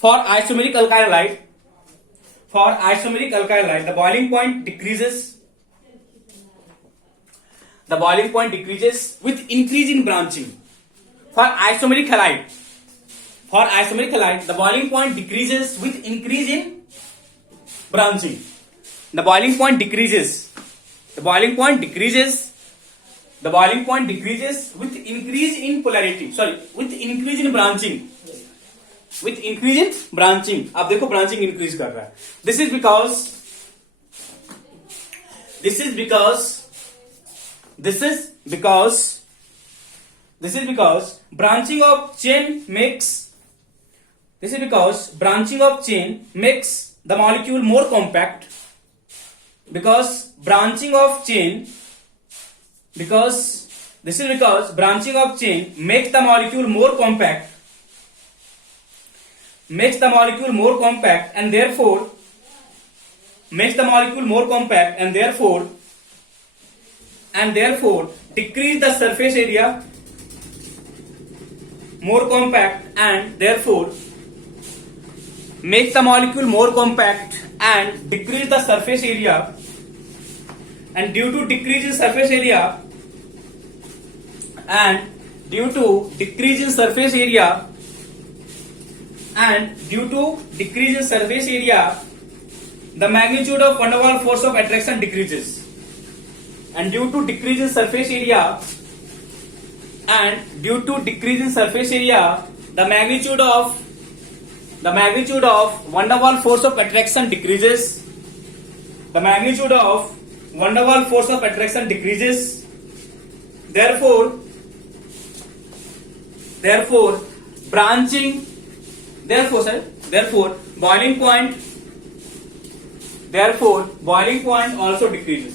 for isomeric alkyl for isomeric alkyl halide, the boiling point decreases with increase in branching. For isomeric halide, the boiling point decreases with increase in branching. The boiling point decreases with increase in polarity. With increase in branching. आप देखो branching increase कर रहा है. This is because branching of chain makes the molecule more compact. Because branching of chain makes the molecule more compact, and therefore decrease the surface area, more compact, and therefore makes the molecule more compact and decrease the surface area, and due to decrease in surface area, the magnitude of van der Waals force of attraction decreases. And due to decrease in surface area, the magnitude of van der Waals force of attraction decreases. Therefore boiling point also decreases.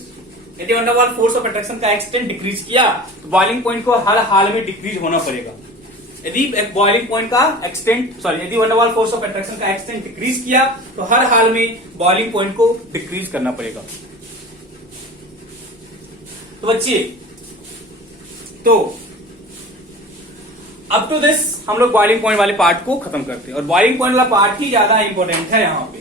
यदि van der Waals force of attraction का एक्सटेंट डिक्रीज किया तो बॉइलिंग पॉइंट को हर हाल में डिक्रीज होना पड़ेगा. यदि बॉइलिंग पॉइंट का यदि van der Waals force of attraction का एक्सटेंट डिक्रीज किया तो हर हाल में बॉइलिंग पॉइंट को डिक्रीज करना पड़ेगा. तो बच्चे, तो अप टू दिस हम लोग बॉइलिंग पॉइंट वाले पार्ट को खत्म करते हैं. और बॉइलिंग पॉइंट वाला पार्ट ही ज्यादा इंपॉर्टेंट है. यहाँ पे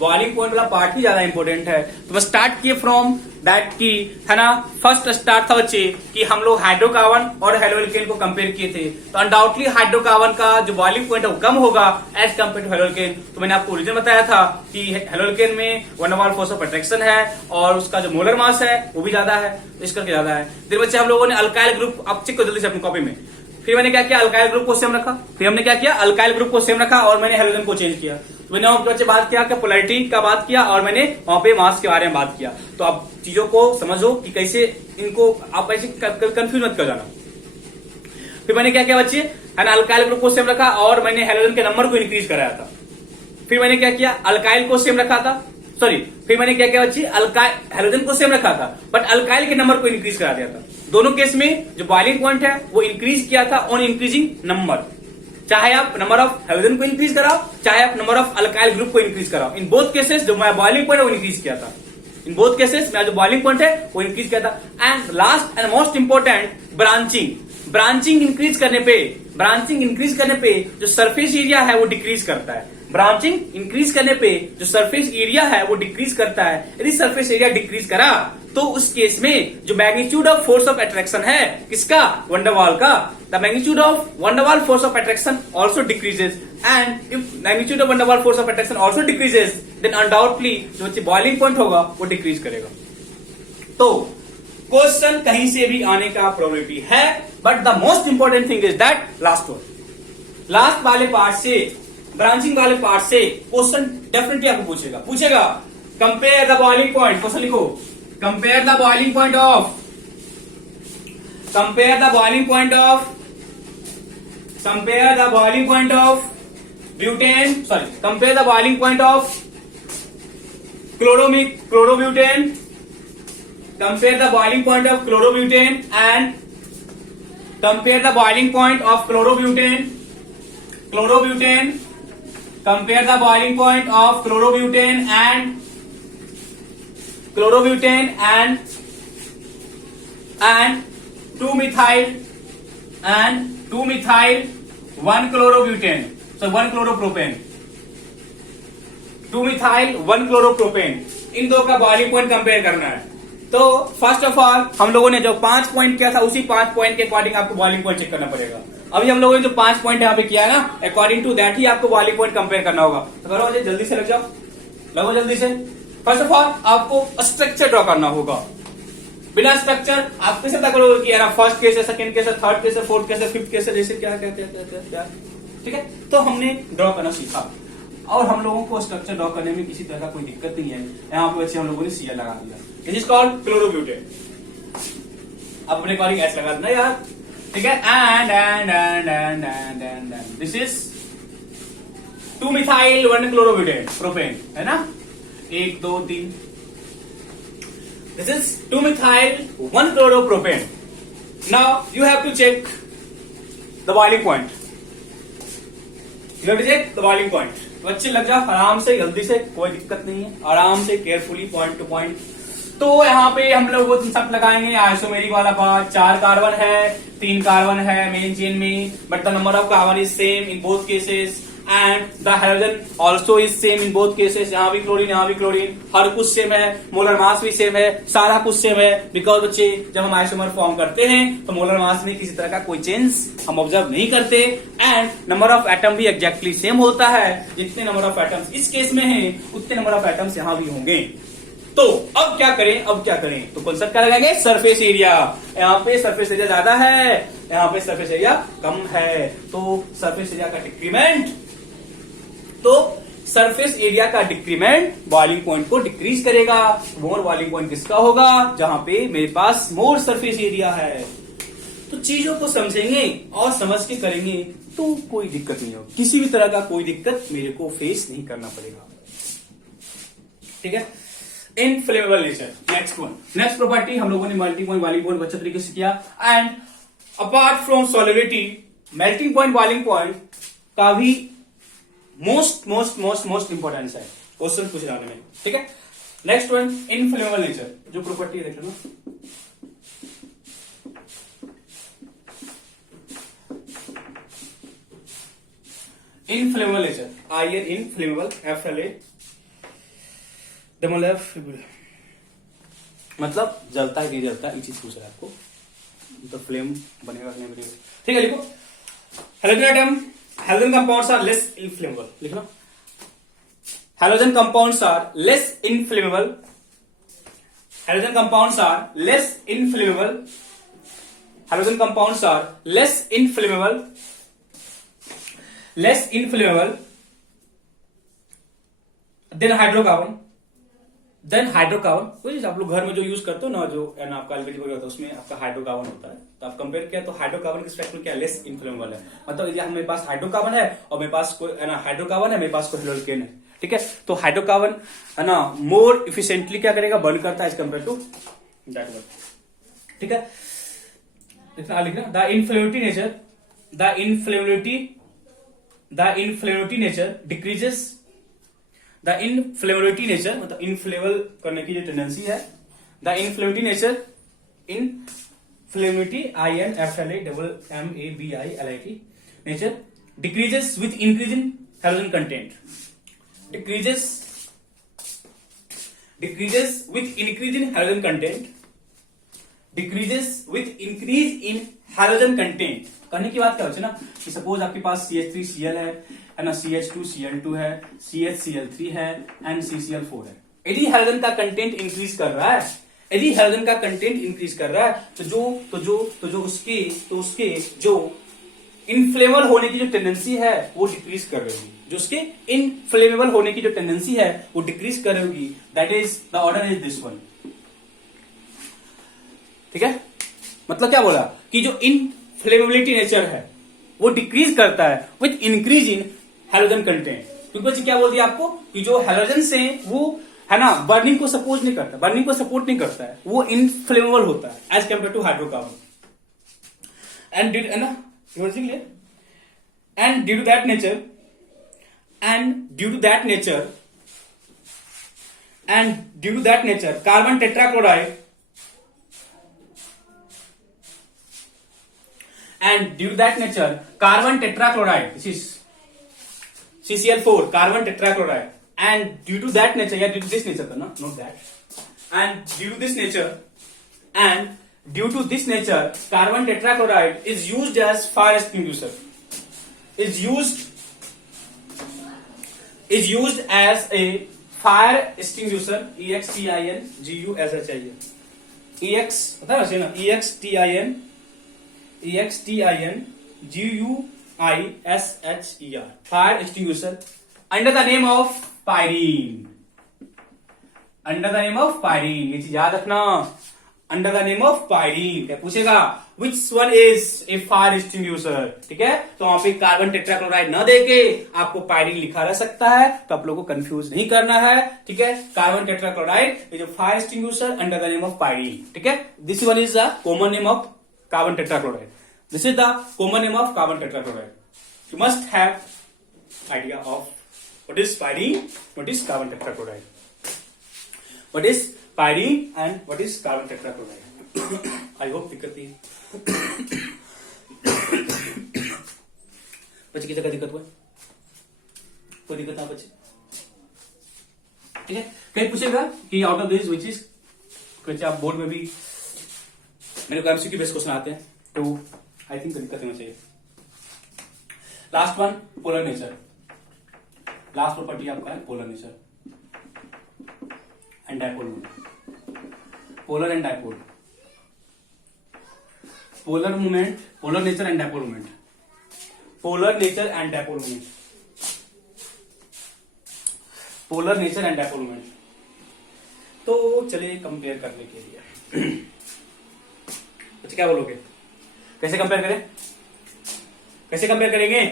बॉइलिंग पॉइंट वाला पार्ट ही ज्यादा इंपॉर्टेंट है. तो मैं स्टार्ट किए फ्रॉम दैट की, है ना. फर्स्ट स्टार्ट था बच्चे कि हम लोग हाइड्रोकार्बन और हेलोएल्केन को कंपेयर किए थे. तो अनडाउटली हाइड्रोकार्बन का जो बॉइलिंग पॉइंट है वो कम होगा एज कंपेयर टू हेलोएल्केन. तो मैंने आपको रीजन बताया था कि हेलोएल्केन में van der Waals force of attraction है और उसका जो मोलर मास है वो भी ज्यादा है, इस करके ज्यादा है. फिर बच्चे हम लोगों ने अल्काइल ग्रुप, आप चेक करो जल्दी से अपनी कॉपी में. फिर मैंने क्या किया, अल्काइल ग्रुप को सेम रखा. और मैंने हेलोजन को चेंज किया. तो मैंने वहां पे बात किया कि पोलैरिटी का बात किया और मैंने वहां पे मास के बारे में बात किया. तो आप चीजों को समझो कि कैसे इनको आप ऐसे कंफ्यूज मत कर जाना. फिर मैंने क्या किया बच्चे, है ना, अल्काइल ग्रुप को सेम रखा और मैंने हेलोजन के नंबर को इंक्रीज कराया था. फिर मैंने क्या किया, अल्काइल को सेम रखा था. फिर मैंने क्या किया बच्चे, हेलोजन को सेम रखा था बट अल्काइल के नंबर को इंक्रीज करा दिया था. दोनों केस में जो बॉइलिंग पॉइंट है वो इंक्रीज किया था ऑन इंक्रीजिंग नंबर. चाहे आप नंबर ऑफ हेलोजन को इंक्रीज कराओ, चाहे आप नंबर ऑफ अल्काइल ग्रुप को इंक्रीज कराओ. इन बोथ केसेस जो मैं बॉइलिंग पॉइंट है वो इंक्रीज किया था. इन बोथ केसेस में जो बॉइलिंग पॉइंट है वो इंक्रीज किया था. And last and most important, branching increase करने पे जो सरफेस एरिया है वो डिक्रीज करता है. ब्रांचिंग इंक्रीज करने पे जो सरफेस एरिया है वो डिक्रीज करता है. यदि सरफेस एरिया डिक्रीज करा तो उस केस में जो magnitude of force of attraction है किसका, van der Waals का, the magnitude of van der Waals force of attraction also decreases. And if magnitude of van der Waals force of attraction also decreases then undoubtedly जो बॉइलिंग पॉइंट होगा वो डिक्रीज करेगा. तो क्वेश्चन कहीं से भी आने का प्रोबेबिलिटी है, but the most important thing is that last वाले पार्ट से, ब्रांचिंग वाले पार्ट से क्वेश्चन डेफिनेटली आपको पूछेगा. Compare the boiling point. Question लिखो, compare the boiling point of butane, compare the boiling point of chlorobutane, compare the boiling point of chlorobutane and compare the boiling point of chlorobutane, compare the boiling point of chlorobutane and 2-methyl 1 chloropropane. 2 methyl 1 chloropropane, इन दो का बॉइलिंग पॉइंट कंपेयर करना है। तो फर्स्ट ऑफ ऑल हम लोगों ने जो 5 पॉइंट किया था उसी 5 पॉइंट के अकॉर्डिंग आपको बॉइलिंग पॉइंट चेक करना पड़ेगा। अभी हम लोगों ने जो 5 पॉइंट यहाँ पे किया है ना, अकॉर्डिंग टू दैट ही आपको बॉइलिंग पॉइंट कंपेयर करना होगा। तो करो मुझे जल्दी से लग जाओ, लगो जल्दी से। फर्स्ट ऑफ ऑल आपको स्ट्रक्चर ड्रॉ करना होगा। बिना स्ट्रक्चर आप कैसे तक करोगे कि यार फर्स्ट केस है, सेकंड केस है, थर्ड केस है, फोर्थ केस है, फिफ्थ केस है, जैसे क्या कहते हैं, ठीक है। तो हमने ड्रॉ करना सीखा और हम लोगों को स्ट्रक्चर ड्रॉ करने में किसी तरह का कोई दिक्कत नहीं है। यहाँ पे बच्चे हम लोगों ने सीएल लगा दिया, दिस इज कॉल्ड क्लोरोब्यूटेन। अपने अकॉर्डिंग एस लगा देना यार, ठीक है। And this is 2 methyl 1 chlorobutane propane, है ना, 1 2 3। This is 2 methyl 1 chloropropane. Now you have to check the boiling point, you have to check the boiling point. बच्चे लग जाओ आराम से, जल्दी से, कोई दिक्कत नहीं है, आराम से केयरफुली पॉइंट टू पॉइंट। तो यहाँ पे हम लोग वो सब लगाएंगे आइसोमेरिक वाला पार्ट। 4 कार्बन है, 3 कार्बन है मेन चेन में, but the number of carbon is same in both cases and the hydrogen also is same in both cases. यहाँ भी क्लोरीन, यहाँ भी क्लोरीन, हर कुछ सेम है, मोलर मास भी सेम है, सारा कुछ सेम है। बिकॉज बच्चे जब हम आइसोमर फॉर्म करते हैं तो मोलर मास में किसी तरह का कोई चेंज हम ऑब्जर्व नहीं करते एंड नंबर ऑफ एटम भी एग्जैक्टली सेम होता है। जितने नंबर ऑफ एटम्स इस केस में है उतने नंबर ऑफ एटम्स यहाँ भी होंगे। तो अब क्या करें, अब क्या करें, तो कॉन्सेप्ट क्या लगाएंगे, सरफेस एरिया। यहाँ पे सरफेस एरिया ज्यादा है, यहाँ पे सरफेस एरिया कम है, तो सरफेस एरिया का डिक्रीमेंट, तो सरफेस एरिया का डिक्रीमेंट बॉइलिंग पॉइंट को डिक्रीज करेगा। मोर बॉइलिंग पॉइंट किसका होगा, जहां पे मेरे पास मोर सरफेस एरिया है। तो चीजों को समझेंगे और समझ के करेंगे तो कोई दिक्कत नहीं होगी, किसी भी तरह का कोई दिक्कत मेरे को फेस नहीं करना पड़ेगा, ठीक है। Inflammable nature, next one, next property हम लोगों ने मेल्टिंग पॉइंट बॉइलिंग पॉइंट अच्छे तरीके से किया। And apart from solidity, melting point boiling point का भी most most most most importance है क्वेश्चन पूछ जाने में, ठीक है। नेक्स्ट वन, इनफ्लेमेबल नेचर, जो प्रॉपर्टी देख लो, inflammable nature, I N inflammable, F L A double F, मतलब जलता है नहीं जलता, ये चीज पूछ रहा है आपको, तो फ्लेम बनेगा नहीं बनेगा, ठीक है। लिखो halogen atom, halogen compounds are less inflammable, लिखना halogen compounds are less inflammable, halogen compounds are less inflammable, halogen compounds are less inflammable, less inflammable then hydrocarbon, then hydrocarbon, वही आप लोग घर में जो यूज करते हो ना, जो है ना आपका एलपीजी वगैरह होता है उसमें आपका हाइड्रोकार्बन होता है। तो आप कंपेयर किया तो हाइड्रोकार्बन के स्पेक्ट में क्या लेस इन्फ्लेमेबल है, मतलब यदि मेरे पास हाइड्रोकार्बन है और मेरे पास कोई है ना हाइड्रोकार्बन है, मेरे पास कोई हेलोजन है, ठीक है। तो हाइड्रोकार्बन है ना मोर इफिशिएंटली क्या करेगा, बर्न करता है as compare to that one, ठीक है। इतना लिखना, the inflammability nature, the inflammability nature decreases, the inflammability nature मतलब इनफ्लेमेबल करने की जो टेंडेंसी है, the inflammability nature, inflammability I N F L A double M A B I L I T nature decreases with increase in halogen content, decreases with increase in halogen content, decreases with increase in halogen content. करने की बात क्या होती है ना कि सपोज आपके पास CH3Cl है ना, CH2Cl2 है, CHCl3 है एंड CCl4 है। यदि हेलोजन का कंटेंट इंक्रीज कर रहा है, यदि हेलोजन का कंटेंट इंक्रीज कर रहा है तो जो उसके जो इनफ्लेमेबल होने की जो टेंडेंसी है वो डिक्रीज कर रही होगी, जो उसके इनफ्लेमेबल होने की जो टेंडेंसी है वो डिक्रीज कर रही होगी। That is the order is this one, ठीक है। मतलब क्या बोला कि जो इनफ्लेमेबिलिटी नेचर है वो डिक्रीज करता है with increase in halogen content. क्योंकि क्या बोल दिया आपको कि जो हेलोजन से वो है ना बर्निंग को सपोर्ट नहीं करता, बर्निंग को सपोर्ट नहीं करता है, वो इनफ्लेमेबल होता है as compare to hydrocarbon. And है ना and due to that nature carbon tetrachloride and due to that nature carbon tetrachloride, this is CCl4 carbon tetrachloride, and due to that nature, yeah, due to this nature, not that, and due to this nature, and due to this nature, carbon tetrachloride is used as fire extinguisher. Is used as a fire extinguisher. EXTINGUSHIR. EX पता है ना? EXTINGUISHER. Fire extinguisher under the name of pyrene. Under the name of pyrene. ये चीज याद रखना. Under the name of pyrene. क्या पूछेगा? Which one is a fire extinguisher. ठीक है, तो वहां पे कार्बन टेट्राक्लोराइड न देके आपको पायरीन लिखा रह सकता है, तो आप लोगों को कंफ्यूज नहीं करना है. ठीक है, carbon tetrachloride is a fire extinguisher under the name of pyrene. ठीक है, this one is the common name of carbon tetrachloride. This is the common name of carbon tetrachloride. You must have idea of what is pyrene, what is carbon tetrachloride, what is pyrene and what is carbon tetrachloride. I hope दिक्कत नहीं. बच्चे की जगह दिक्कत हुआ? कोई दिक्कत ना बच्चे? ठीक है, कहीं पूछेगा कि out of this which is, कुछ आप बोर्ड में भी मेरे को एमसीक्यू बेस्ड क्वेश्चन आते हैं, तो आई थिंक दिक्कत होना चाहिए. Last one, polar nature. Last property आपका है polar nature and dipole moment. Polar and dipole. Polar moment, polar nature and dipole moment. Polar nature and dipole moment. Polar nature and dipole moment. तो चलिए कंपेयर करने के लिए अच्छा क्या बोलोगे? कैसे कंपेयर करें? कैसे कंपेयर करेंगे?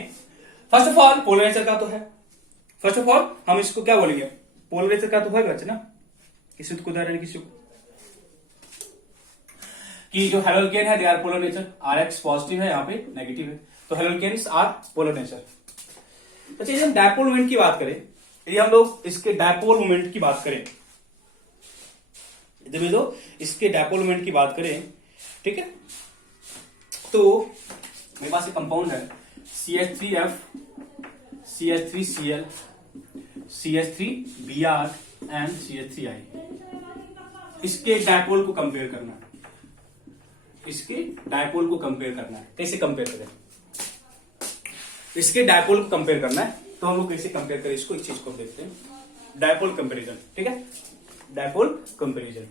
First of all polar nature का तो है. फर्स्ट ऑफ ऑल हम इसको क्या बोलेंगे? पोलर नेचर का तो है बच्चे ना. किसी को उदाहरण किसी को कि जो हेलोकेन है they are polar nature. RH positive है, यहाँ पे नेगेटिव है, तो हेलोकेन्स आर पोलर नेचर. अच्छा, यदि हम डायपोल मोमेंट की बात करें, यदि हम लोग इसके डायपोल मोमेंट की बात करें, यदि लोग इसके डायपोल मोमेंट की बात करें, ठीक है, तो मेरे पास एक कंपाउंड है CH3F, CH3Cl, CH3Br and CH3I. इसके डायपोल को कंपेयर करना है. इसके डायपोल को कंपेयर करना है. कैसे कंपेयर करें? इसके डायपोल को कंपेयर करना है, तो हम लोग कैसे कंपेयर करें इसको, इस चीज को देखते हैं. Dipole comparison. ठीक है, डायपोल कंपेरिजन.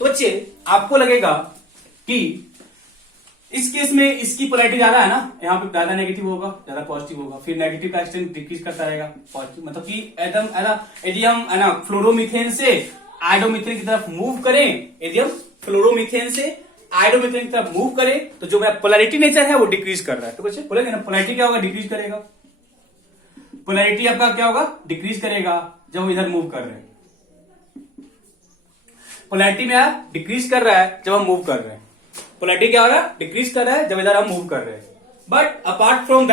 तो बच्चे आपको लगेगा कि इस केस में इसकी पोलैरिटी ज्यादा है ना, यहाँ पे ज्यादा नेगेटिव होगा, ज्यादा पॉजिटिव होगा, फिर नेगेटिव का एक्सटेंट डिक्रीज करता रहेगा, पॉजिटिव मतलब कि एकदम यदि हम है ना फ्लोरोमीथेन से आयोडोमीथेन की तरफ मूव करें, यदि हम फ्लोरोमीथेन से आयोडोमीथेन की तरफ मूव करें, तो जो मेरा पोलैरिटी नेचर है वो डिक्रीज कर रहा है. तो बच्चे बोलेंगे ना पोलैरिटी क्या होगा? डिक्रीज करेगा. पोलैरिटी आपका क्या होगा? डिक्रीज करेगा जब हम इधर मूव कर रहे हैं. पोलैरिटी मेरा डिक्रीज कर रहा है जब हम मूव कर रहे हैं. पोलैरिटी क्या हो रहा है? डिक्रीज कर रहा है जब इधर हम मूव कर रहे हैं. बट अपार्ट फ्रॉम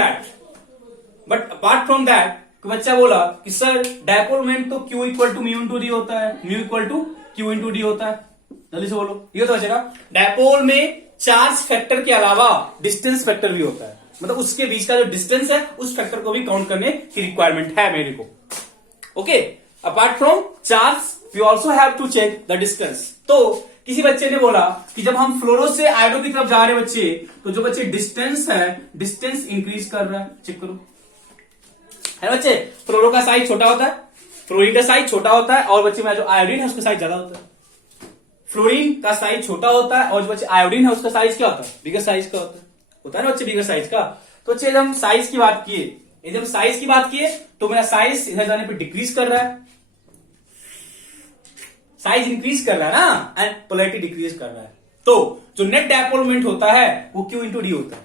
दैट बच्चा बोला कि सर डायपोल मोमेंट तो Q equal to mu into D होता है, mu equal to Q into D होता है. जल्दी से बोलो, ये तो बचेगा. डायपोल में चार्ज फैक्टर के अलावा डिस्टेंस फैक्टर भी होता है, मतलब उसके बीच का जो डिस्टेंस है उस फैक्टर को भी काउंट करने की रिक्वायरमेंट है मेरे को. Okay, apart from charge we also have to check the distance. तो किसी बच्चे ने बोला कि जब हम फ्लोरो से आयोडो की तरफ जा रहे बच्चे, तो जो बच्चे डिस्टेंस है, डिस्टेंस इंक्रीज कर रहा है. चेक करो है बच्चे, फ्लोरो का साइज छोटा होता है, फ्लोरीन का साइज छोटा होता है, और बच्चे में जो आयोडीन है उसका साइज ज्यादा होता है. फ्लोरीन का साइज छोटा होता है और जो बच्चे आयोडीन है उसका साइज क्या होता है? बिगर साइज का होता है ना बच्चे, बिगर साइज का. तो बच्चे जब हम साइज की बात किए, जब साइज की बात किए तो मेरा साइज इधर जाने पे डिक्रीज कर रहा है, साइज इंक्रीज कर रहा है ना, एंड पोलैरिटी डिक्रीज कर रहा है. तो जो नेट डायपोल मोमेंट होता है वो Q इंटू डी होता है.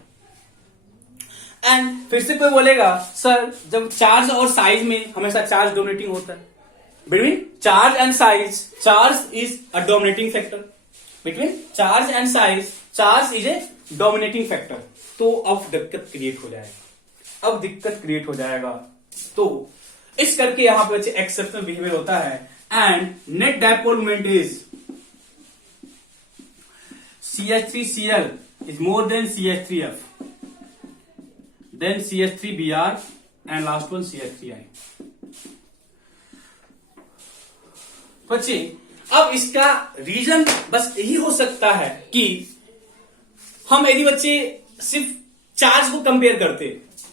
एंड फिर से कोई बोलेगा सर जब चार्ज और साइज में हमेशा चार्ज डोमिनेटिंग होता है. Between charge and size, charge is a dominating factor. Between charge and size, charge is a dominating factor. तो अब दिक्कत क्रिएट हो जाएगा. तो इस करके यहां पे बच्चे एक्सेप्शनल बिहेवियर होता है. And net dipole moment is CH3Cl is more than CH3F, then CH3Br and last one CH3I. बच्चे अब इसका रीजन बस यही हो सकता है कि हम यदि बच्चे सिर्फ चार्ज को कंपेयर करते,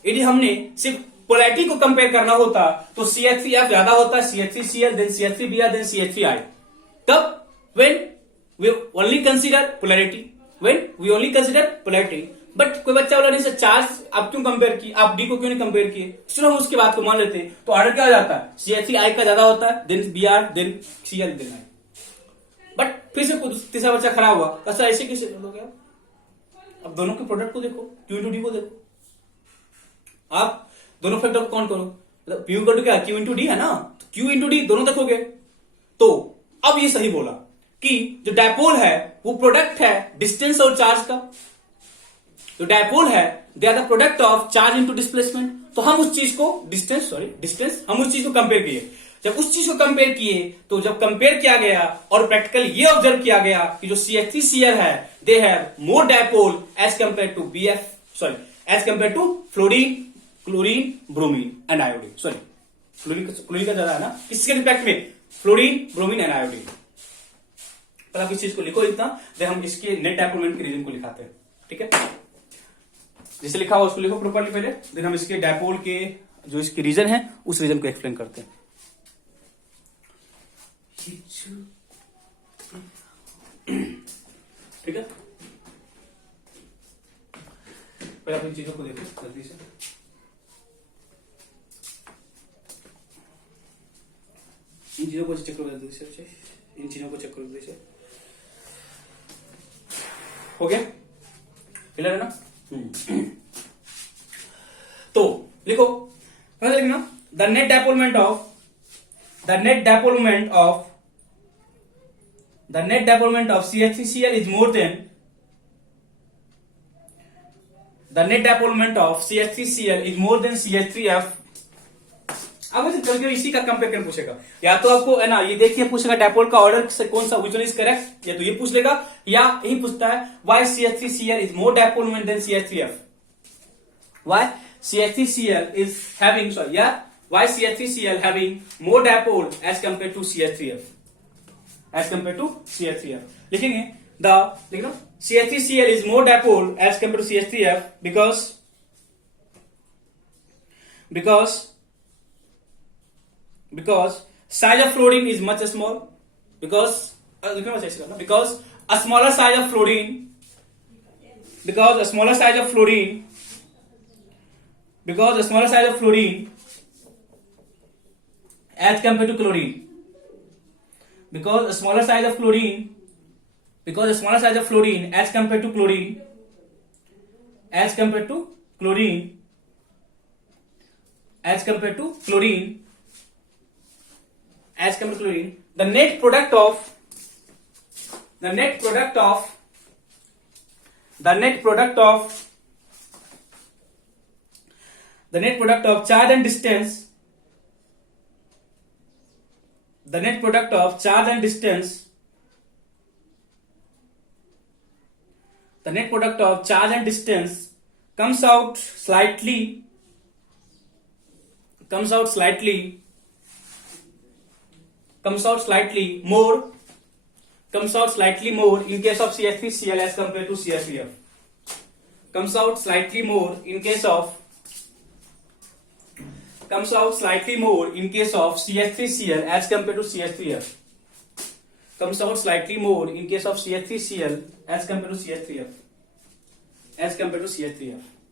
यदि हमने सिर्फ पोलैरिटी को कंपेयर करना होता तो CH3F ज्यादा होता, CH3Cl, then CH3Br, then CH3I। तब when we only consider polarity, but कोई बच्चा बोला नहीं सर चार्ज आप क्यों कंपेयर किए, आप डी को क्यों नहीं कंपेयर किए, चलो हम उसके बात को मान लेते हैं। तो ऑर्डर क्या हो जाता है, CH3I का ज्यादा होता है, then Br, then Cl, then I। But फिर से तीसरा बच्चा खड़ा हुआ, सर ऐसे कैसे कर लोगे आप? अब दोनों के प्रोडक्ट को देखो, Q इंटू डी को देखो, आप दोनों फैक्टर को काउंट करो, मतलब P इक्वल टू क्या, Q इंटू डी है ना, तो Q इंटू डी दोनों देखोगे। तो अब ये सही बोला कि जो डायपोल है वो प्रोडक्ट है डिस्टेंस और चार्ज का। जो डायपोल है they are the product of charge into displacement. तो हम उस चीज को डिस्टेंस हम उस चीज को कंपेयर किए। जब उस चीज को कंपेयर किए तो जब कंपेयर किया गया और प्रैक्टिकल ये ऑब्जर्व किया गया कि जो CH3Cl है they have more dipole as compare to as compare to fluorine, chlorine, bromine and iodine. Chlorine का ज्यादा है ना, किसके रिस्पेक्ट में, फ्लोरीन, ब्रोमीन एंड आयोडीन। पर आप इस चीज को लिखो इतना, देन हम इसके नेट डायपोल के रीजन को लिखाते हैं। ठीक है, जिसे लिखा हुआ उसको लिखो प्रॉपर्ली पहले, देन हम इसके डायपोल के जो इसके रीजन है उस रीजन को एक्सप्लेन करते हैं। ठीक है, पहले आप इन चीजों को देखो जल्दी से। इन चीजों को चेक करो जल्दी से, इन चीजों को चेक करो जल्दी से। हो गया, क्लियर है ना? तो लिखो, लिखना the net dipole moment of CH3Cl is more than CH3F। अब ऐसे चल के इसी का कंपेयर कर पूछेगा, या तो आपको है ना ये देखिए पूछेगा डायपोल का ऑर्डर से कौन सा विच वन इज करेक्ट, या तो ये पूछ लेगा या यही पूछता है why CH3Cl is more dipole moment than CH3F। Why CH3Cl is having why CH3Cl having more dipole as compared to CH3F? लिखेंगे लिखना CH3Cl is more dipole as compared to CH3F because size of fluorine is much small, because a smaller size of fluorine as compared to chlorine, because a smaller size of fluorine as compared to chlorine, the net product of charge and distance comes out slightly more in case of CH3Cl as compared to CH3F. Comes out slightly more in case of CH3Cl as compared to CH3F. Comes out slightly more in case of CH3Cl as compared to CH3F.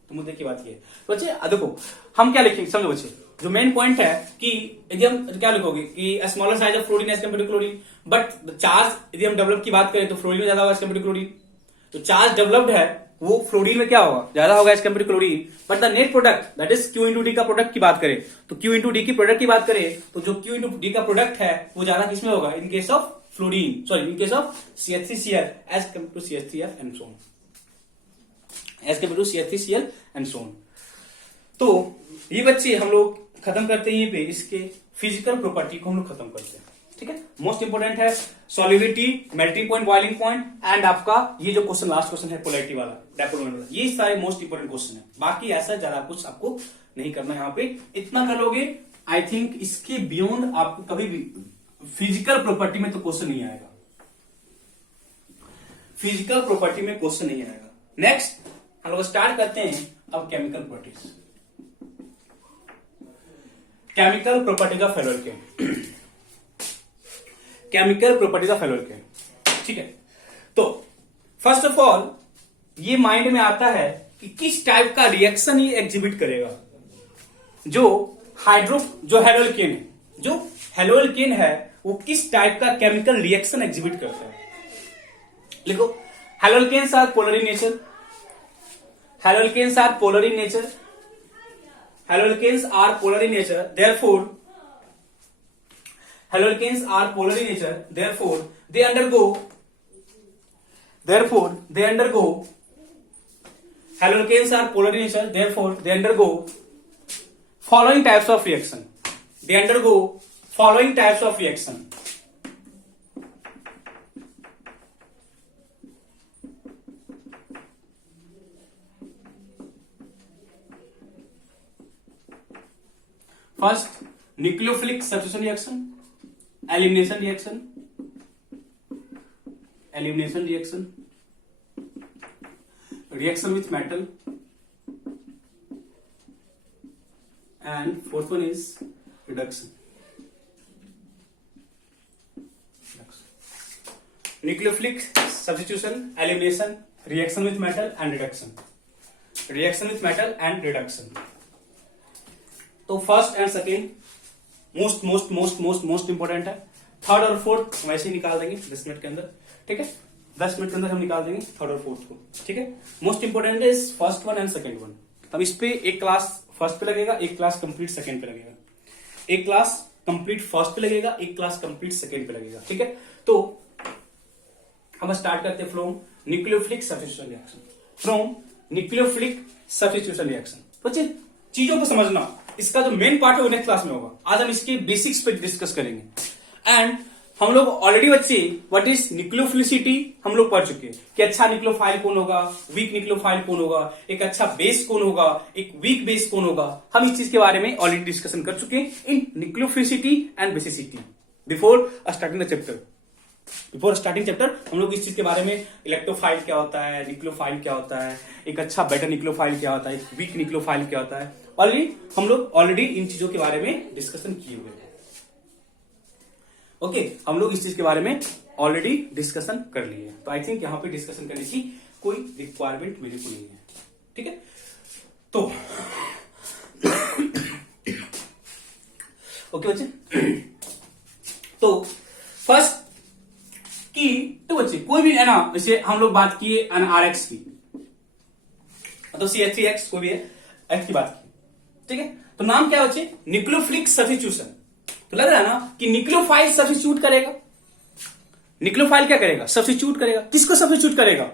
तो मुद्दे की बात ये है बच्चे। देखो हम क्या लिखेंगे, समझो बच्चे, जो मेन पॉइंट है कि यदि हम क्या लिखोगे कि smaller size of fluorine as compare to chlorine, but charge यदि हम डेवलप की बात करें तो फ्लोरीन में ज्यादा होगा एज कम्पेयर टू क्लोरीन। तो चार्ज डेवलप्ड है वो फ्लोरीन में क्या होगा, ज्यादा होगा as compare to chlorine. But the net product that is Q into D का प्रोडक्ट की बात करें तो Q इंटू डी की प्रोडक्ट की बात करें तो जो Q इंटू डी का प्रोडक्ट है वो ज्यादा किसमें होगा, in case of fluorine, in case of CH3Cl as compare to CH3F and so on, as compare to CH3Cl and so on. तो ये बच्चे हम लोग खत्म करते हैं, ये पे इसके फिजिकल प्रॉपर्टी को हम लोग खत्म करते हैं। ठीक है, मोस्ट इंपोर्टेंट है solubility, melting point, boiling point and आपका ये जो क्वेश्चन लास्ट क्वेश्चन है पोलैरिटी वाला, डायपोल वाला, ये सारे मोस्ट इंपोर्टेंट क्वेश्चन है। बाकी ऐसा ज्यादा कुछ आपको नहीं करना है, यहाँ पे इतना कर लोगे आई थिंक इसके बियॉन्ड आपको कभी भी फिजिकल प्रॉपर्टी में तो क्वेश्चन नहीं आएगा, फिजिकल प्रॉपर्टी में क्वेश्चन नहीं आएगा। नेक्स्ट हम लोग स्टार्ट करते हैं अब केमिकल प्रॉपर्टीज, केमिकल प्रॉपर्टी का फेलोर केम, केमिकल प्रॉपर्टी का फेलोर केम, ठीक है। तो फर्स्ट ऑफ ऑल ये माइंड में आता है कि किस टाइप का रिएक्शन ये एग्जिबिट करेगा। जो हेलोल्केन है, जो हेलोल्केन है वो किस टाइप का केमिकल रिएक्शन एग्जिबिट करता है। लिखो, haloalkanes are polar in nature, haloalkanes are polar in nature, haloalkanes are polar in nature, therefore haloalkanes are polar in nature, therefore they undergo haloalkanes are polar in nature, therefore they undergo following types of reaction, they undergo following types of reaction. First, nucleophilic substitution reaction, elimination reaction, reaction with metal, and fourth one is reduction. Nucleophilic substitution, elimination, reaction with metal and reduction, reaction with metal and reduction. तो first and second most important है। थर्ड और फोर्थ हम ऐसे ही निकाल देंगे 10 मिनट के अंदर, ठीक है। 10 मिनट के अंदर हम निकाल देंगे थर्ड और फोर्थ को, ठीक है। Most important is first one and second one. तब इस पे एक क्लास फर्स्ट पे लगेगा, एक क्लास कंप्लीट सेकेंड पे लगेगा, एक क्लास कंप्लीट फर्स्ट पे लगेगा, एक क्लास कंप्लीट सेकेंड पे लगेगा, ठीक है। तो हम स्टार्ट करते हैं from nucleophilic substitution reaction, from nucleophilic substitution reaction. बच्चे चीजों को समझना, इसका जो मेन पार्ट है वो नेक्स्ट क्लास में होगा। आज हम इसके बेसिक्स पे डिस्कस करेंगे। एंड हम लोग ऑलरेडी बच्चे व्हाट इज न्यूक्लियोफिलिसिटी हम लोग पढ़ चुके हैं कि अच्छा न्यूक्लियोफाइल कौन होगा, वीक न्यूक्लियोफाइल कौन होगा, एक अच्छा बेस कौन होगा, एक वीक बेस कौन होगा। हम इस चीज के बारे में ऑलरेडी डिस्कशन कर चुके हैं in nucleophilicity and basicity before starting the chapter. Before starting chapter हम लोग इस चीज के बारे में इलेक्ट्रोफाइल क्या होता है, न्यूक्लियोफाइल क्या होता है, एक अच्छा बेटर न्यूक्लियोफाइल क्या होता है, एक वीक न्यूक्लियोफाइल क्या होता है, ऑलरेडी हम लोग ऑलरेडी इन चीजों के बारे में डिस्कशन किए हुए हैं। ओके, हम लोग इस चीज के बारे में ऑलरेडी डिस्कशन कर लिए, तो आई थिंक यहां पे डिस्कशन करने की कोई रिक्वायरमेंट मेरे को नहीं है, ठीक है। तो ओके बच्चे, तो फर्स्ट की तो बच्चे कोई भी है ना, जैसे हम लोग बात किए RX की, तो CH3X कोई भी है X की बात की, ठीक है। तो नाम क्या है बच्चे, न्यूक्लियोफिलिक सब्स्टिट्यूशन। तो लग रहा है ना कि न्यूक्लियोफाइल सब्स्टिट्यूट करेगा। न्यूक्लियोफाइल क्या करेगा, सब्स्टिट्यूट करेगा। किसको सब्स्टिट्यूट करेगा,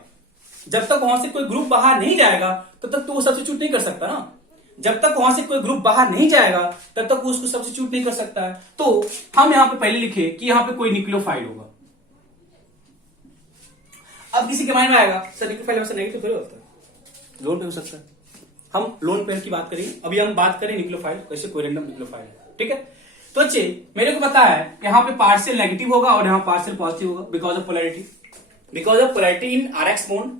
जब तक वहां से कोई ग्रुप बाहर नहीं जाएगा तब तक तो वो सब्स्टिट्यूट नहीं कर सकता ना। जब तक वहां से कोई ग्रुप बाहर नहीं जाएगा तब तक वो उसको सब्स्टिट्यूट नहीं कर सकता है। तो हम यहां पे पहले लिखे कि यहां पे कोई न्यूक्लियोफाइल होगा। अब किसी के माइंड में आएगा सर न्यूक्लियोफाइल हमेशा नेगेटिव थोड़ी होता है, लोन पे हो सकता है। हम लोन पेयर की बात करेंगे, अभी हम बात करें न्यूक्लियोफाइल, वैसे कोई रैंडम न्यूक्लियोफाइल है, ठीक है। तो अच्छे मेरे को पता है यहाँ पे पार्शियल नेगेटिव होगा और यहाँ पार्शियल पॉजिटिव होगा because of polarity, because of polarity in RX bond,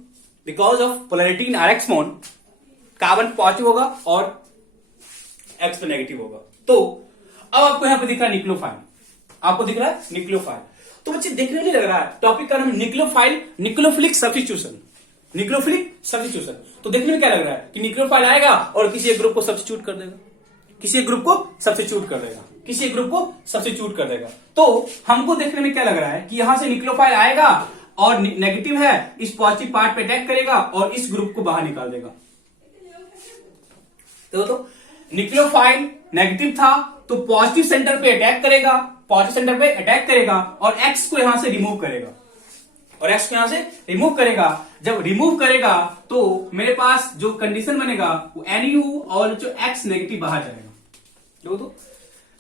because of polarity in RX bond carbon positive होगा और X पे नेगेटिव होगा। तो अब आपको यहाँ पे दिख रहा है न्यूक्लियोफाइल, आपको दिख रहा है न्यूक्लियोफाइल। तो बच्चे देखने नहीं लग रहा है, टॉपिक का नाम nucleophile, nucleophilic substitution, nucleophilic substitution. तो देखने में क्या लग रहा है कि न्यूक्लियोफाइल आएगा और किसी एक ग्रुप को सब्स्टिट्यूट कर देगा, किसी एक ग्रुप को सब्स्टिट्यूट कर देगा, किसी एक ग्रुप को सब्स्टिट्यूट कर देगा। तो हमको देखने में क्या लग रहा है कि यहां से न्यूक्लियोफाइल आएगा और नेगेटिव है, इस पॉजिटिव पार्ट पे अटैक करेगा और इस ग्रुप को बाहर निकाल देगा। तो न्यूक्लियोफाइल नेगेटिव था तो पॉजिटिव सेंटर पे अटैक करेगा, पॉजिटिव सेंटर पे अटैक करेगा और एक्स को यहां से रिमूव करेगा, और एक्स को यहां से रिमूव करेगा। जब रिमूव करेगा तो मेरे पास जो कंडीशन बनेगा वो NU और जो एक्स नेगेटिव बाहर जाएगा। देखो तो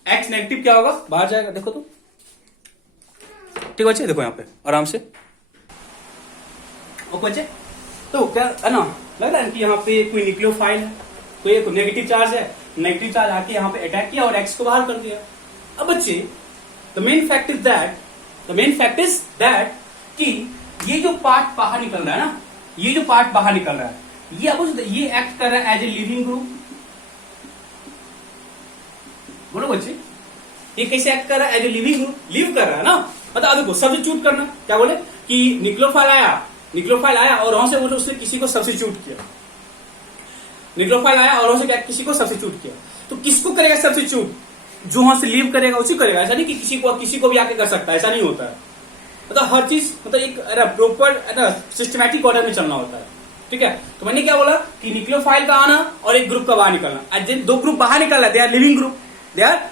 एक्स नेगेटिव क्या होगा, बाहर जाएगा। देखो तो ठीक बच्चे, देखो यहां पे आराम से ओके बच्चे। तो क्या है ना, लग रहा है कि यहाँ पे कोई न्यूक्लियोफाइल है, कोई नेगेटिव चार्ज है, नेगेटिव चार्ज आके यहाँ पे अटैक किया और एक्स को बाहर कर दिया। अब बच्चे the main fact is that कि ये जो पार्ट बाहर निकल रहा है ना, ये जो पार्ट बाहर निकल रहा है, ये अब ये एक्ट कर रहा है एज ए लिविंग ग्रुप। बोलो बच्चे, ये कैसे एक्ट कर रहा है? As a living group, live कर रहा है ना। मतलब देखो सब्स्टिट्यूट करना, क्या बोले कि न्यूक्लियोफाइल आया और वहां से उसने किसी को सब्स्टिट्यूट किया। न्यूक्लियोफाइल आया और वहां से क्या किसी को सब्स्टिट्यूट किया। तो किसको करेगा सब्स्टिट्यूट? जो वहां से लीव करेगा उसी करेगा। ऐसा नहीं कि किसी को भी आके कर सकता है, ऐसा नहीं होता है। मतलब हर चीज मतलब एक प्रॉपर सिस्टमैटिक ऑर्डर में चलना होता है। ठीक है, तो मैंने क्या बोला कि न्यूक्लियोफाइल का आना और एक ग्रुप का बाहर निकलना। जिन दो ग्रुप बाहर निकल रहा है, दे आर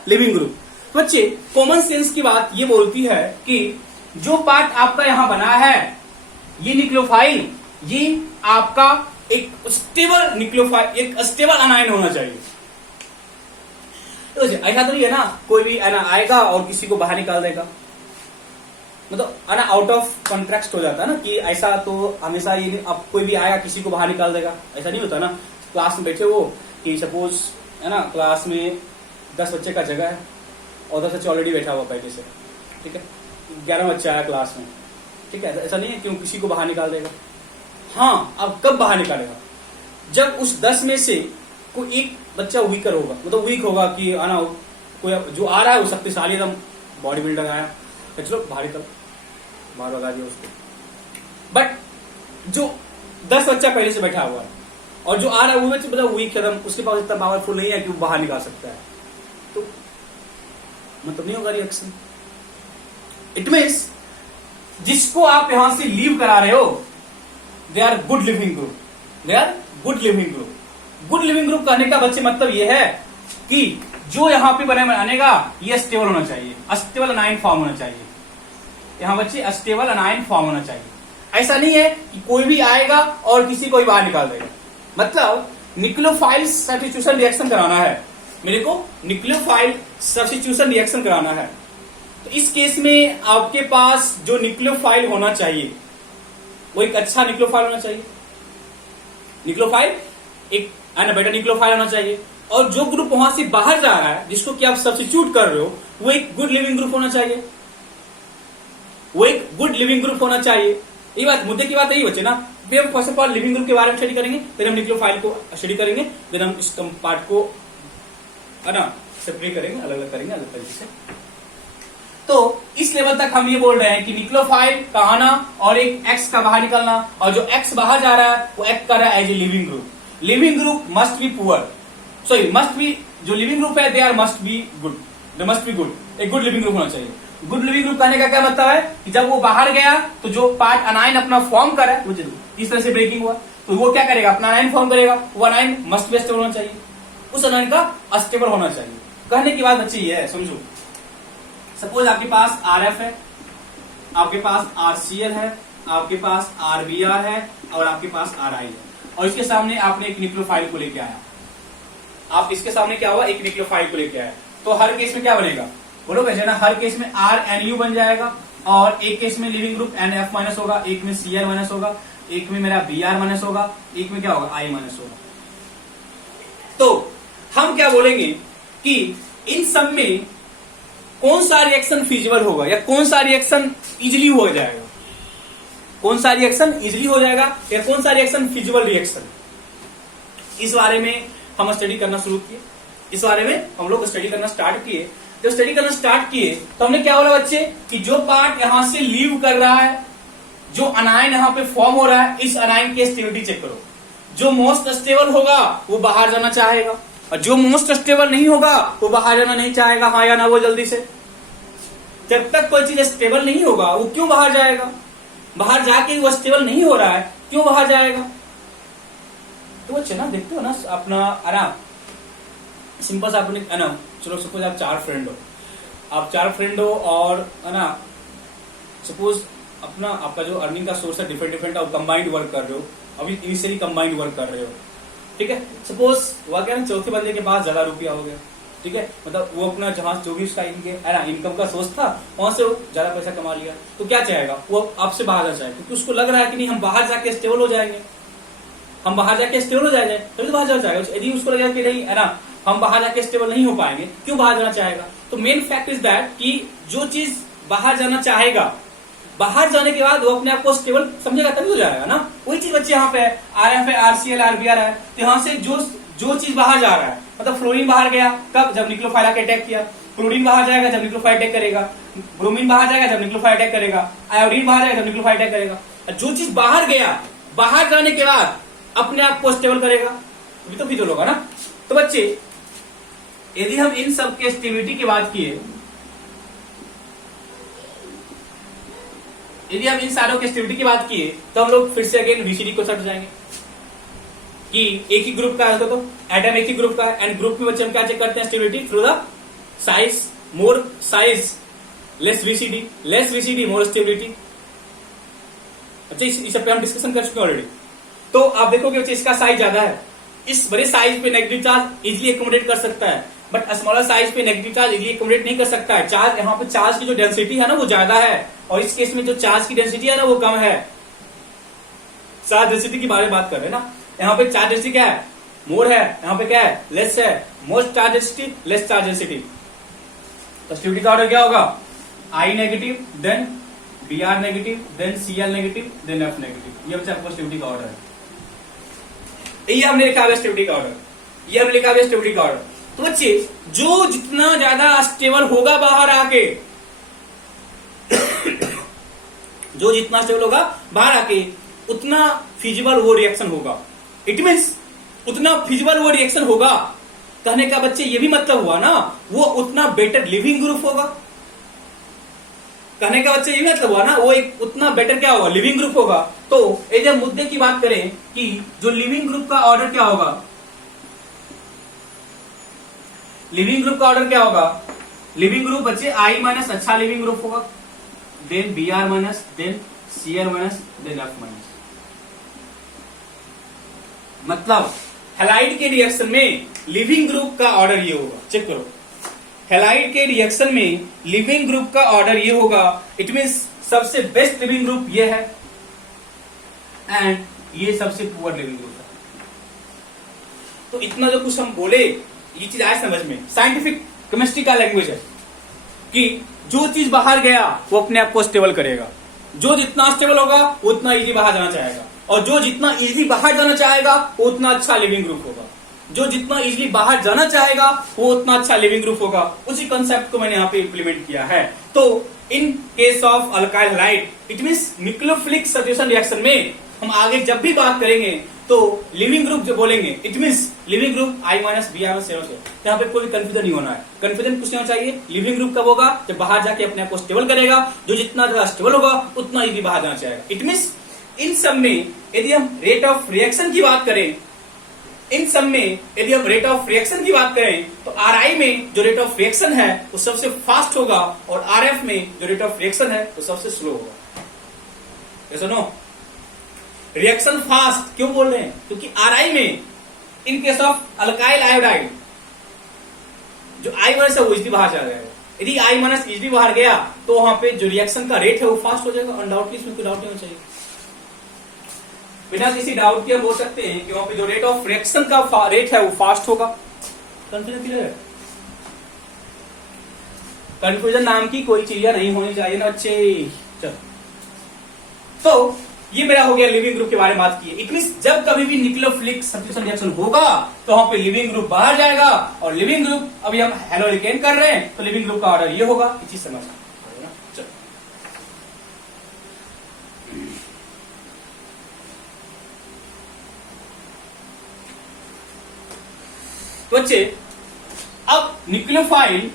लिविंग ग्रुप। बच्चे कॉमन सेंस की बात ये बोलती है कि जो पार्ट आपका यहां बना है, ये न्यूक्लियोफाइल, ये आपका एक स्टेबल न्यूक्लियोफाइल, एक स्टेबल अनायन होना चाहिए। तो ऐसा तो नहीं है ना कोई भी आएगा और किसी को बाहर निकाल देगा। मतलब आउट ऑफ कॉन्ट्रैक्ट हो जाता है ना कि ऐसा तो हमेशा ये अब कोई भी आएगा किसी को बाहर निकाल देगा, ऐसा नहीं होता ना। क्लास में बैठे हो कि सपोज है ना, क्लास में 10 बच्चे का जगह है और 10 बच्चे ऑलरेडी बैठा हुआ पहले से। ठीक है, 11 बच्चा आया क्लास में। ठीक है, ऐसा नहीं है क्यों किसी को बाहर निकाल देगा। हाँ, अब कब बाहर निकालेगा? जब उस 10 में से कोई एक बच्चा वीकर होगा, मतलब वीक होगा कि आना कोई जो आ रहा है वो शक्तिशाली एकदम बॉडी बिल्डर आया, तो चलो बाहर निकल, बाहर लगा दिया उसको। बट जो 10 बच्चा पहले से बैठा हुआ है और जो आ रहा है वो बच्चा मतलब वीक एकदम, उसके पास इतना पावरफुल नहीं है कि वो बाहर निकाल सकता है, तो मतलब नहीं होगा रिएक्शन। इट मीन्स जिसको आप यहां से लीव करा रहे हो, they are good living group, good living group कहने का बच्चे मतलब यह है कि जो यहां पे बनेगा ये स्टेबल होना चाहिए, स्टेबल अनायन फॉर्म होना चाहिए। यहां बच्चे स्टेबल अनायन फॉर्म होना चाहिए। ऐसा नहीं है कि कोई भी आएगा और किसी को भी बाहर निकाल देगा। मतलब न्यूक्लियोफाइल सब्स्टिट्यूशन रिएक्शन कराना है मेरे को, न्यूक्लियोफाइल सब्स्टिट्यूशन रिएक्शन कराना है। तो इस केस में आपके पास जो न्यूक्लियोफाइल होना चाहिए वो एक अच्छा न्यूक्लियोफाइल होना चाहिए। न्यूक्लियोफाइल एक बेटर न्यूक्लियोफाइल होना चाहिए। और जो ग्रुप वहां से बाहर जा रहा है, जिसको कि आप सब्स्टिट्यूट कर रहे हो, वो एक गुड लिविंग ग्रुप होना चाहिए। ये बात मुद्दे की बात यही बच्चे ना। फिर हम first of all leaving group के बारे में स्टडी करेंगे, फिर हम न्यूक्लियोफाइल को स्टडी करेंगे, फिर हम इस पार्ट को है ना सेपरेट करेंगे, अलग अलग करेंगे अलग तरीके से। तो इस लेवल तक हम ये बोल रहे हैं कि न्यूक्लियोफाइल का आना और एक एक्स का बाहर निकलना, और जो एक्स बाहर जा रहा है वो एक्ट कर रहा है as a living group. Living group must be poor, must be, जो लिविंग ग्रुप है they are must be good, एक गुड लिविंग ग्रुप होना चाहिए। गुड लिविंग ग्रुप कहने का क्या मतलब है कि जब वो बाहर गया तो जो पार्ट अनायन अपना फॉर्म कर रहा है, इस तरह से ब्रेकिंग हुआ तो वो क्या करेगा, अपना अनायन फॉर्म करेगा। वो अनायन मस्ट बी स्टेबल होना चाहिए, उस अनायन का स्टेबल होना चाहिए। कहने की बात बच्चे ये है, समझो। सपोज आपके पास RF है, आपके पास RCl है, आपके पास RBr है और आपके पास RI है, और इसके सामने आपने एक न्यूक्लियोफाइल को लेके आया। आप इसके सामने क्या हुआ, एक न्यूक्लियोफाइल को लेके आया। तो हर केस में क्या बनेगा, बोलो कैसे ना, हर केस में RNU बन जाएगा, और एक केस में लिविंग ग्रुप NF माइनस होगा, एक में Cl माइनस होगा, एक में मेरा Br माइनस होगा, एक में क्या होगा I माइनस होगा। तो हम क्या बोलेंगे कि इन सब में कौन सा रिएक्शन फिजिबल होगा या कौन सा रिएक्शन इजिली हो जाएगा, कौन सा रिएक्शन इजिली हो जाएगा या कौन सा रिएक्शन फिजिबल रिएक्शन, इस बारे में हम स्टडी करना शुरू किए। इस बारे में हम लोग स्टडी करना स्टार्ट किए। जब स्टडी करना स्टार्ट किए तो हमने क्या बोला बच्चे कि जो पार्ट यहां से लीव कर रहा है, जो अनायन यहां पे फॉर्म हो रहा है, इस अनायन की स्टेबिलिटी चेक करो। जो मोस्ट स्टेबल होगा वो बाहर जाना चाहेगा, और जो मोस्ट स्टेबल नहीं होगा वो बाहर जाना नहीं चाहेगा, हाँ या ना वो जल्दी से। जब तक कोई चीज स्टेबल नहीं होगा वो क्यों बाहर जाएगा, बाहर जाके वो स्टेबल नहीं हो रहा है क्यों बाहर जाएगा। तो बच्चे ना देखते हो ना अपना आराम सिंपल सा अपने है ना, चलो सपोज आप 4 फ्रेंड हो, आप 4 फ्रेंड हो और है ना सपोज अपना आपका जो अर्निंग का सोर्स है डिफरेंट आप कंबाइंड वर्क कर रहे हो, अभी इनिशियली कंबाइंड वर्क कर रहे हो। ठीक है, सपोज हुआ क्या ना, चौथे बंदे के पास ज्यादा रुपया हो गया। ठीक है, मतलब वो अपना जहां जो भी उसका इनकम का सोर्स था वहां से वो ज्यादा पैसा कमा लिया। तो क्या चाहेगा वो, आपसे बाहर जा जाएगा, क्योंकि उसको लग रहा है कि नहीं हम बाहर जाके स्टेबल हो जाएंगे, हम बाहर जाके स्टेबल हो जाएंगे, तभी तो बाहर जा जाएगा। यदि उसको लगेगा कि नहीं है ना हम बाहर जाके स्टेबल नहीं हो पाएंगे। क्यों बाहर जाना चाहेगा? तो मेन फैक्ट इज दैट कि जो चीज बाहर जाना चाहेगा, बाहर जाने के बाद वो अपने आप को स्टेबल समझेगा तभी हो जाएगा ना। वही चीज बच्चे यहाँ पे RF है, RCl, RBr है, तो यहाँ से जो चीज बाहर जा रहा है, मतलब फ्लोरीन बाहर गया कब? जब निक्लोफाइल आके अटैक किया। क्लोरीन बाहर जाएगा जब निक्लोफाइल अटैक करेगा। ब्रोमीन बाहर जाएगा जब निक्लोफाइल अटैक करेगा। आयोडीन बाहर जाएगा जब निक्लोफाइल अटैक करेगा। जो चीज बाहर गया, बाहर जाने के बाद अपने आप को स्टेबल करेगा, अभी तो फिजिकल होगा ना। तो बच्चे यदि हम इन सब के स्टेबिलिटी की बात किए, यदि हम इन सारों के स्टेबिलिटी की बात किए, तो हम लोग फिर से अगेन VCD को सट जाएंगे कि एक ही ग्रुप का है, तो एटम एक ही ग्रुप का है, एंड ग्रुप में बच्चे हम क्या चेक करते हैं? Stability through the size, more size less VCD more stability. अच्छा, इस पे हम डिस्कशन कर चुके हैं ऑलरेडी। तो आप देखोगे बच्चे इसका साइज ज्यादा है, इस बड़े साइज पे नेगेटिव चार्ज इजिली एकोमोडेट कर सकता है, बट स्मॉलर साइज पे नेगेटिव चार्ज इजिली एकोमोडेट नहीं कर सकता है। चार्ज यहाँ पे चार्ज की जो डेंसिटी है ना वो ज्यादा है, और इस केस में जो चार्ज की डेंसिटी है ना वो कम है। चार्ज डेंसिटी की बारे में बात कर रहे हैं ना। यहाँ पे चार्ज डेंसिटी क्या है? मोर है, यहाँ पे क्या है? लेस है। More charge density, less charge density. तो स्टेबिलिटी का ऑर्डर क्या होगा? I negative, then Br negative, then Cl negative, then F negative. ये बच्चा आपको स्टेबिलिटी का ऑर्डर है। ये हमने लिखा है स्टेबिलिटी का ऑर्डर, ये हमने लिखा है स्टेबिलिटी का ऑर्डर। तो बच्चे जो जितना ज्यादा स्टेबल होगा बाहर आके, जो जितना स्टेबल होगा बाहर आके, उतना फिजिबल वो रिएक्शन होगा। इट मीन्स उतना फिजिबल वो रिएक्शन होगा। कहने का बच्चे ये भी मतलब हुआ ना, वो उतना बेटर लिविंग ग्रुप होगा। कहने का बच्चे ये भी मतलब हुआ ना, वो एक उतना बेटर क्या होगा? लिविंग ग्रुप होगा। तो यदि हम मुद्दे की बात करें कि जो लिविंग ग्रुप का ऑर्डर क्या होगा, लिविंग ग्रुप का ऑर्डर क्या होगा? लिविंग ग्रुप बच्चे I माइनस अच्छा लिविंग ग्रुप होगा, then Br minus, then Cl minus, then F minus. मतलब हैलाइड के रिएक्शन में लिविंग ग्रुप का ऑर्डर ये होगा। चेक करो, हैलाइड के रिएक्शन में लिविंग ग्रुप का ऑर्डर ये होगा। इट मींस सबसे बेस्ट लिविंग ग्रुप ये है, एंड ये सबसे पुअर लिविंग ग्रुप है। तो इतना जो कुछ हम बोले, ये चीज आए समझ में। साइंटिफिक केमिस्ट्री का लैंग्वेज है कि जो चीज बाहर गया वो अपने आप को स्टेबल करेगा। जो जितना स्टेबल होगा वो उतना इजी बाहर जाना चाहेगा, और जो जितना इजी बाहर जाना चाहेगा वो उतना अच्छा लिविंग ग्रुप होगा। जो जितना इजीली बाहर जाना चाहेगा वो उतना अच्छा लिविंग ग्रुप होगा। उसी कंसेप्ट को मैंने यहाँ पे इंप्लीमेंट किया है। तो इन case of alkyl halide, it means nucleophilic substitution reaction में हम आगे जब भी बात करेंगे तो लिविंग ग्रुप जो बोलेंगे, it means leaving group I minus Br minus से। यहाँ पे कोई कंफ्यूजन नहीं होना है। कंफ्यूजन कुछ नहीं होना चाहिए। लिविंग ग्रुप कब होगा? जब बाहर जाके अपने आप को स्टेबल करेगा। जो जितना ज्यादा स्टेबल होगा उतना इजीली बाहर जाना चाहेगा। इट मींस इन सब में यदि हम रेट ऑफ रिएक्शन की बात करें, इन सब में यदि हम रेट ऑफ रिएक्शन की बात करें तो Ri में जो रेट ऑफ रिएक्शन है वो सबसे फास्ट होगा, और Rf में जो रेट ऑफ रिएक्शन है वो सबसे स्लो होगा। ऐसा नो रिएक्शन फास्ट क्यों बोल रहे हैं? क्योंकि Ri में इन केस ऑफ अल्काइल आयोडाइड जो I माइनस है वो इजीली बाहर चला जाएगा। यदि I माइनस इजीली बाहर गया तो वहां पे जो रिएक्शन का रेट है वो फास्ट हो जाएगा। अनडाउटली इसमें कोई डाउट नहीं होना चाहिए। बिना किसी डाउट के हम बोल सकते हैं कि वहां पे जो रेट ऑफ रिएक्शन का रेट है वो फास्ट होगा। कंफ्यूजन क्लियर है? कंफ्यूजन नाम की कोई चीज नहीं होनी चाहिए ना बच्चे। चलो, तो ये मेरा हो गया लिविंग ग्रुप के बारे में बात की। इट मींस जब कभी भी न्यूक्लियोफिलिक सब्स्टिट्यूशन रिएक्शन होगा तो वहां पे लिविंग ग्रुप बाहर जाएगा, और लिविंग ग्रुप अभी हम हेलोलिकेन कर रहे हैं तो लिविंग ग्रुप का ऑर्डर ये होगा। ये चीज समझ। चलो, बच्चे अब न्यूक्लियोफाइल,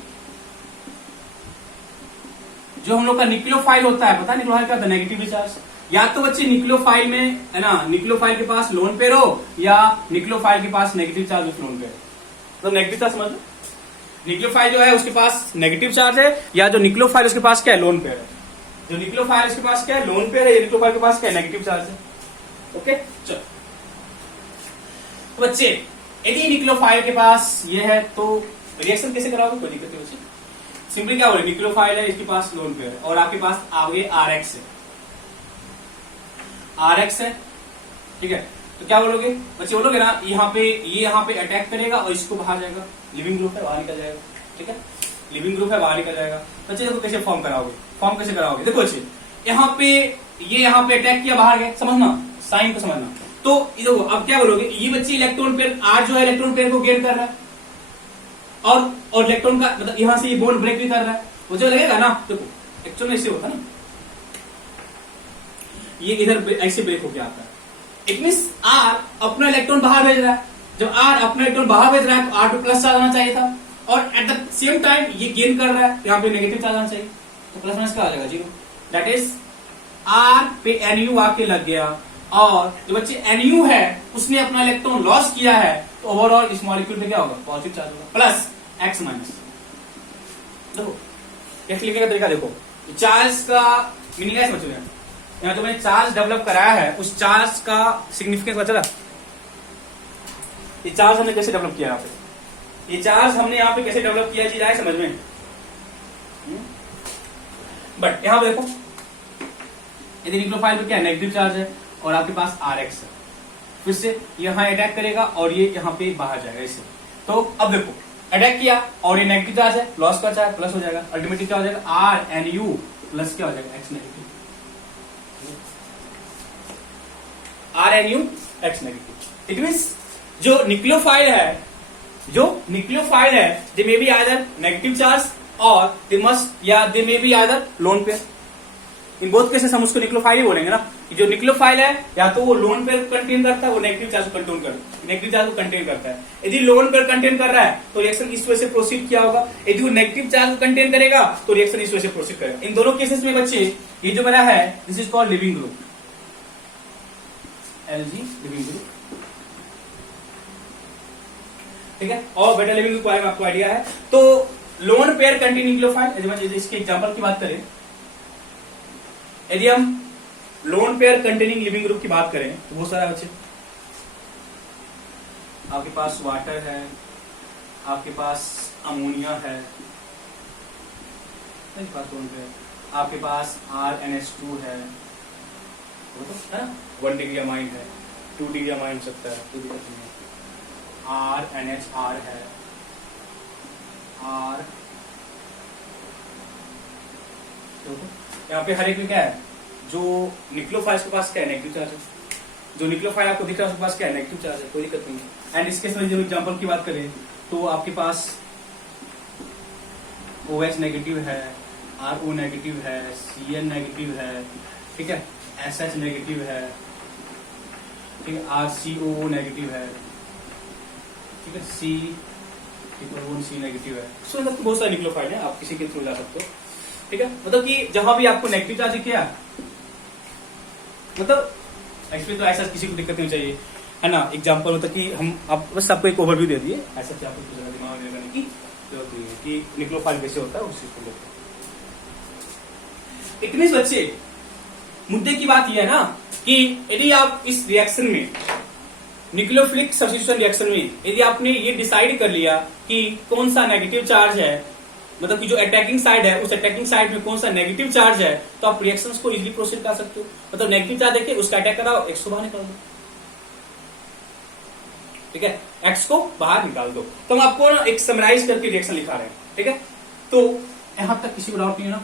जो हम लोग का न्यूक्लियोफाइल होता है, पता है न्यूक्लियोफाइल क्या होता है? Negative charge. या तो बच्चे न्यूक्लियोफाइल में है ना, न्यूक्लियोफाइल के पास लोन पेयर हो, या न्यूक्लियोफाइल के पास negative charge with lone pair. तो नेगेटिव चार्ज समझ लो, न्यूक्लियोफाइल जो है उसके पास नेगेटिव चार्ज है, या जो न्यूक्लियोफाइल उसके पास क्या है? लोन पेयर है। जो न्यूक्लियोफाइल उसके पास क्या है? लोन पेयर है। या न्यूक्लियोफाइल के पास क्या है? नेगेटिव चार्ज है। ओके, चलो तो बच्चे यदि न्यूक्लियोफाइल के पास ये है तो रिएक्शन कैसे कराओगे? कोई दिक्कत नहीं बच्चे। सिंपली क्या बोले, न्यूक्लियोफाइल है, इसके पास लोन पेयर है, और आपके पास आगे Rx है। Rx है, ठीक है। तो क्या बोलोगे बच्चे, बोलोगे ना यहाँ पे ये यहाँ पे अटैक करेगा और इसको बाहर जाएगा, लिविंग ग्रुप है बाहर निकल जाएगा। ठीक है, लिविंग ग्रुप है बाहर निकल जाएगा। बच्चे देखो कैसे फॉर्म कराओगे, फॉर्म कैसे कराओगे, देखो बच्चे यहाँ पे ये यहाँ पे अटैक किया बाहर गए, समझना साइन को समझना। तो देखो अब क्या बोलोगे, ये बच्चे इलेक्ट्रॉन पेयर आर जो है इलेक्ट्रॉन पेयर को गेन कर रहा है और इलेक्ट्रॉन का मतलब यहां से ये बॉन्ड ब्रेक भी कर रहा है, मुझे लगेगा ना। देखो एक्चुअल में ऐसे होता ना, ये इधर ऐसे ब्रेक होके आता है, इट मींस आर अपना इलेक्ट्रॉन बाहर भेज रहा है। जब आर अपना इलेक्ट्रॉन बाहर भेज रहा है तो आर टू प्लस चार्ज आना चाहिए था, और एट द सेम टाइम ये गेन कर रहा है, यहाँ पे नेगेटिव चार्ज आना चाहिए, तो प्लस माइनस क्या आ जाएगा, जीरो। दैट इज आर पे एनयू आके लग गया, और जो बच्चे एनयू है उसने अपना इलेक्ट्रॉन लॉस किया है, तो ओवरऑल इस मॉलिक्यूल पे क्या होगा, पॉजिटिव चार्ज होगा, प्लस एक्स माइनस। देखो कैसे लिखने का तरीका देखो, चार्ज का मीनिंग है, समझो यहाँ जो मैंने चार्ज डेवलप कराया है उस चार्ज का सिग्निफिकेंस पता चला। ये चार्ज हमने कैसे डेवलप किया यहाँ पे, ये चार्ज हमने यहाँ पे कैसे डेवलप किया, चीज आए समझ में। बट यहाँ पे देखो यदि न्यूक्लियोफाइल पे क्या नेगेटिव चार्ज है और आपके पास आर एक्स है, फिर से यहाँ अटैक करेगा और ये यहाँ पे बाहर जाएगा इसे। तो अब देखो अटैक किया और ये नेगेटिव चार्ज है, लॉस का चार्ज प्लस हो जाएगा, अल्टीमेटली क्या हो जाएगा, आर एन यू प्लस क्या हो जाएगा, X negative, R N U X negative. It means जो न्यूक्लियोफाइल है they may be either negative charge और दे मस्ट या they may be either lone pair. In both cases हम उसको न्यूक्लियोफाइल ही बोलेंगे ना, कि जो न्यूक्लियोफाइल है या तो वो लोन पेयर कंटेन करता है, वो नेगेटिव चार्ज को नेगेटिव चार्ज को कंटेन करता है। यदि लोन पेयर कंटेन कर रहा है तो रिएक्शन इस वजह से प्रोसीड किया होगा, यदि वो नेगेटिव चार्ज को कंटेन करेगा तो रिएक्शन इस वजह से प्रोसीड करेगा। इन दोनों केसेस में बच्चे ये जो मेरा है this is called leaving group, LG leaving group. ठीक है, और बेटा लिविंग ग्रुप के बारे में आपको आइडिया है। तो लोन पेयर कंटेनिंग न्यूक्लियोफाइल, इसके एग्जांपल की बात करें, यदि हम lone pair containing leaving group की बात करें तो बहुत सारा बच्चे, आपके पास वाटर है, आपके पास अमोनिया है, आपके पास RnH2 है, 1 डिग्री अमाइन है, 2 डिग्री अमाइन हो सकता है, कोई दिक्कत नहीं है, RnHR है, R यहाँ पे हर एक में क्या है, जो न्यूक्लियोफाइल के पास क्या है, नेगेटिव चार्ज है, जो न्यूक्लियोफाइल आपको दिख रहा है उसके पास क्या है, नेगेटिव चार्ज है, कोई दिक्कत नहीं है। एंड इसके साथ जब एग्जांपल की बात करें तो आपके पास OH नेगेटिव है, RO नेगेटिव है, Cn नेगेटिव है, ठीक है, SH नेगेटिव है, ठीक है, RCOO नेगेटिव है, ठीक है, C नेगेटिव है। सो मतलब बहुत सारे न्यूक्लियोफाइल है, आप किसी के थ्रू जा सकते हो। ठीक है, मतलब कि जहां भी आपको नेगेटिव चार्ज किया, मतलब एक्चुअली तो ऐसा किसी को दिक्कत नहीं चाहिए, है ना। एग्जांपल मतलब कि हम आप बस आपको एक ओवरव्यू दे दिए, ऐसा कि आपको कुछ दिमाग में लगाने की जरूरत नहीं है कि न्यूक्लियोफाइल कैसे होता है उस चीज को लेकर। इतने बच्चे मुद्दे की बात यह है ना कि यदि आप इस रिएक्शन में न्यूक्लियोफिलिक सब्स्टिट्यूशन रिएक्शन में यदि आपने ये डिसाइड कर लिया कि कौन सा नेगेटिव चार्ज है, मतलब कि जो अटैकिंग साइड है उस अटैकिंग साइड में कौन सा नेगेटिव चार्ज है, तो आप रिएक्शंस को इजीली प्रोसीड कर सकते हो। मतलब नेगेटिव चार्ज देखिए उसका अटैक कराओ, एक्स को बाहर निकाल दो, ठीक है, एक्स को बाहर निकाल दो। तो हम आपको ना एक समराइज करके रिएक्शन लिखा रहे हैं, ठीक है। तो यहां तक किसी को डाउट नहीं है ना?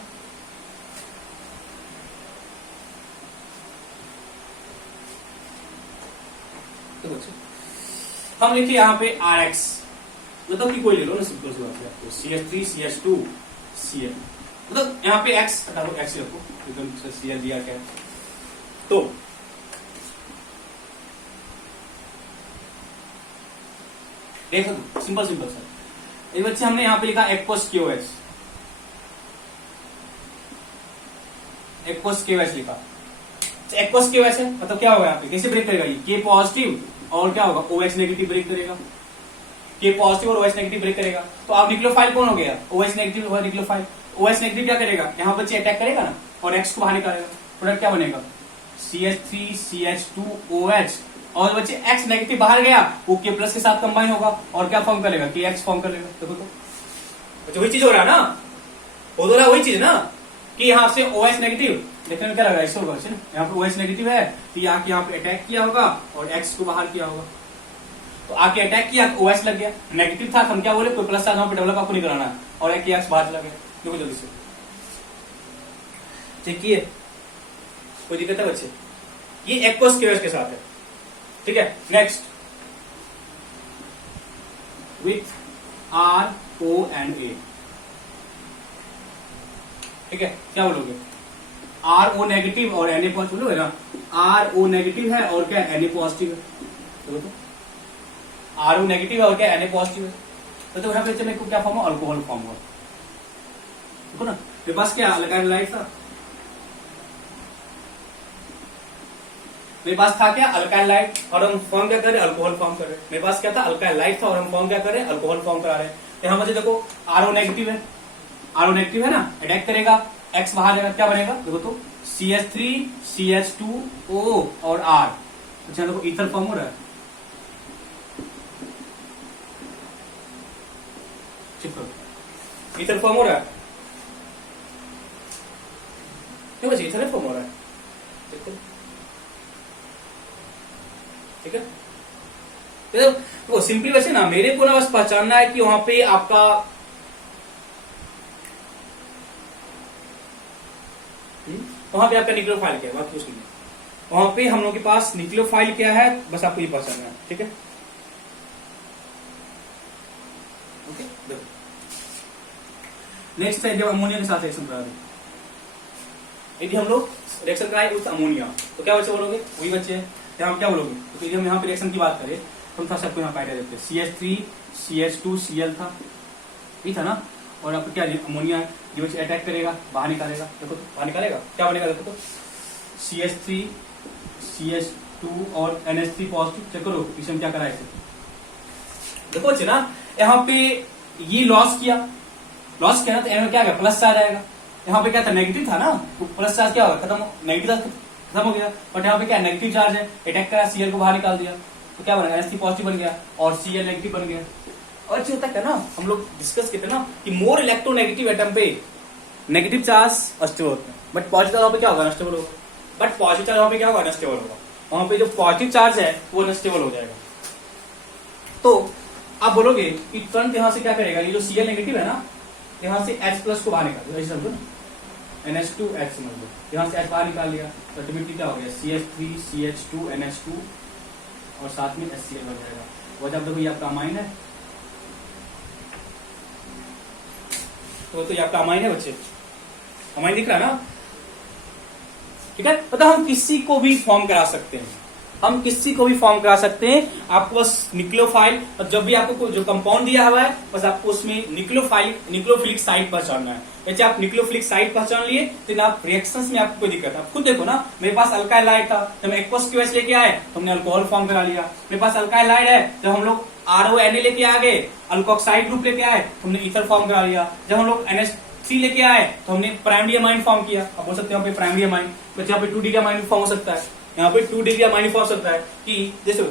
तो हम लिखिए यहाँ पे RX, मतलब कि कोई ले लो ना, सिंपल सी बात है, आपको CH3 CH2 Cl, मतलब यहाँ पे X हटा दो, X रखो, एकदम Cl दिया क्या है। तो देखो सिंपल सर, ये बच्चे हमने यहाँ पे लिखा एक्वस KOH, एक्वस KOH लिखा, एक्वस KOH है, मतलब क्या होगा यहाँ पे, कैसे ब्रेक करेगा ये, K पॉजिटिव और क्या होगा OH नेगेटिव ब्रेक करेगा, K पॉजिटिव और OH नेगेटिव ब्रेक करेगा। तो आप न्यूक्लियोफाइल कौन हो गया, OH नेगेटिव हुआ न्यूक्लियोफाइल। OH नेगेटिव क्या करेगा, यहाँ बच्चे अटैक करेगा ना और X को बाहर निकालेगा, प्रोडक्ट क्या बनेगा, CH3 CH2OH, और बच्चे X नेगेटिव बाहर गया वो K प्लस के साथ कंबाइन होगा और क्या फॉर्म करेगा, KX फॉर्म कर लेगा। देखो तो बच्चे वही चीज हो रहा है ना, हो तो रहा वही चीज ना कि यहाँ से OH नेगेटिव देखने में क्या लग रहा है, ऐसे होगा ना, यहाँ पे OH नेगेटिव है तो ये आके यहाँ पे अटैक किया होगा और X को बाहर किया होगा, तो आके अटैक किया तो OH लग गया, नेगेटिव था तो हम क्या बोले कोई प्लस चार्ज वहां पे डेवलप आपको नहीं कराना है, और एक X बाहर चला गया। देखो जल्दी से चेक किए, कोई दिक्कत है बच्चे? ये एक्वस के साथ है, ठीक है। नेक्स्ट विथ RONA, ठीक है, क्या बोलोगे? RO नेगेटिव और Na पॉजिटिव बोलोगे ना, RO नेगेटिव है और क्या Na पॉजिटिव है, तो RO नेगेटिव है और क्या Na पॉजिटिव है, तो यहाँ पे मेरे को क्या फॉर्म हुआ, अल्कोहल फॉर्म हुआ। देखो ना मेरे पास क्या अल्काइल लाइट था, मेरे पास था क्या अल्काइल लाइट, और हम फॉर्म क्या कर रहे, अल्कोहल फॉर्म कर रहे। मेरे पास क्या था अल्काइल लाइट था और हम फॉर्म क्या कर रहे, अल्कोहल फॉर्म करा रहे हैं। तो यहाँ पर देखो RO नेगेटिव है, RO नेगेटिव है ना, अटैक करेगा, X बाहर जाएगा, क्या बनेगा देखो तो CH3 CH2O और R। अच्छा देखो ईथर फॉर्म हो रहा है, ईथर फॉर्म हो रहा है, क्यों बच्चे ईथर फॉर्म हो रहा है, देखो ठीक है। तो सिंपली वैसे ना मेरे को ना बस पहचानना है कि वहां पे आपका वहां पे आपका न्यूक्लियोफाइल क्या है, बात कुछ नहीं है, वहां पे हम लोग के पास न्यूक्लियोफाइल क्या है, बस आपको ये पहचानना है, ठीक है। ओके देखो नेक्स्ट है जब अमोनिया के साथ रिएक्शन करा दें, यदि हम लोग रिएक्शन कराए उस अमोनिया तो क्या बच्चे बोलोगे, वही बच्चे हम क्या बोलोगे, तो यदि हम यहाँ पे रिएक्शन की बात करें तो हम थोड़ा सबको यहाँ आइडिया देते हैं, CH3 CH2 Cl था, ठीक था ना, और आपको क्या अमोनिया जो अटैक करेगा बाहर निकालेगा, देखो तो बाहर निकालेगा, क्या बनेगा देखो तो CH3 CH2 और NH3 पॉजिटिव, चेक करो इसमें क्या करा है, देखो बच्चे ना यहाँ पे ये लॉस किया ना तो यहाँ क्या प्लस चार्ज आएगा, यहाँ पे क्या था नेगेटिव था ना, तो प्लस चार्ज क्या होगा खत्म, नेगेटिव खत्म हो गया, बट यहाँ पे क्या नेगेटिव चार्ज है, अटैक करा Cl को बाहर निकाल दिया, तो क्या बना NH3 पॉजिटिव बन गया और Cl नेगेटिव बन गया। और अच्छी होता है ना, हम लोग डिस्कस करते हैं ना कि मोर इलेक्ट्रोनेगेटिव एटम पे नेगेटिव चार्ज अस्टेबल होता है, बट पॉजिटिव चार्ज पे क्या होगा अनस्टेबल होगा, बट पॉजिटिव चार्ज पे क्या होगा अनस्टेबल होगा, वहां पे जो पॉजिटिव चार्ज है वो अनस्टेबल हो जाएगा। तो आप बोलोगे कि तुरंत यहां से क्या करेगा, ये जो Cl नेगेटिव है ना, यहां से H प्लस को बाहर निकाल दो, ऐसे समझो ना, NH2H समझ लो, यहां से H बाहर निकाल लिया तो अल्टीमेटली क्या हो गया CH3 CH2 NH2 और साथ में HCl बन जाएगा। वो जब देखो ये आपका अमाइन है, तो ये आपका अमाइन है बच्चे, अमाइन दिख रहा है ना, ठीक है। मतलब हम किसी को भी फॉर्म करा सकते हैं, हम किसी को भी फॉर्म करा सकते हैं, आपको बस न्यूक्लियोफाइल, और जब भी आपको जो कंपाउंड दिया हुआ है बस आपको उसमें न्यूक्लियोफिलिक साइट पहचानना है। जैसे आप न्यूक्लियोफिलिक साइट पहचान लिए तो आप रिएक्शंस में आपको कोई दिक्कत, आप खुद देखो ना, मेरे पास अल्काइल लाइट था, जब मैं एक्वस QH लेके आए तो हमने अल्कोहल फॉर्म करा लिया, मेरे पास अल्काइल लाइट है, जब हम लोग RONA लेके आ गए, अल्कोक्साइड ग्रुप लेके आए तो हमने ईथर फॉर्म करा लिया, जब हम लोग NH3 लेके आए तो हमने प्राइमरी अमाइन फॉर्म किया। आप बोल सकते हैं प्राइमरी अमाइन, तो यहाँ पे 2 डिग्री अमाइन फॉर्म हो सकता है, यहाँ पे 2 डिग्री अमाइन फॉर्म हो सकता है कि जैसे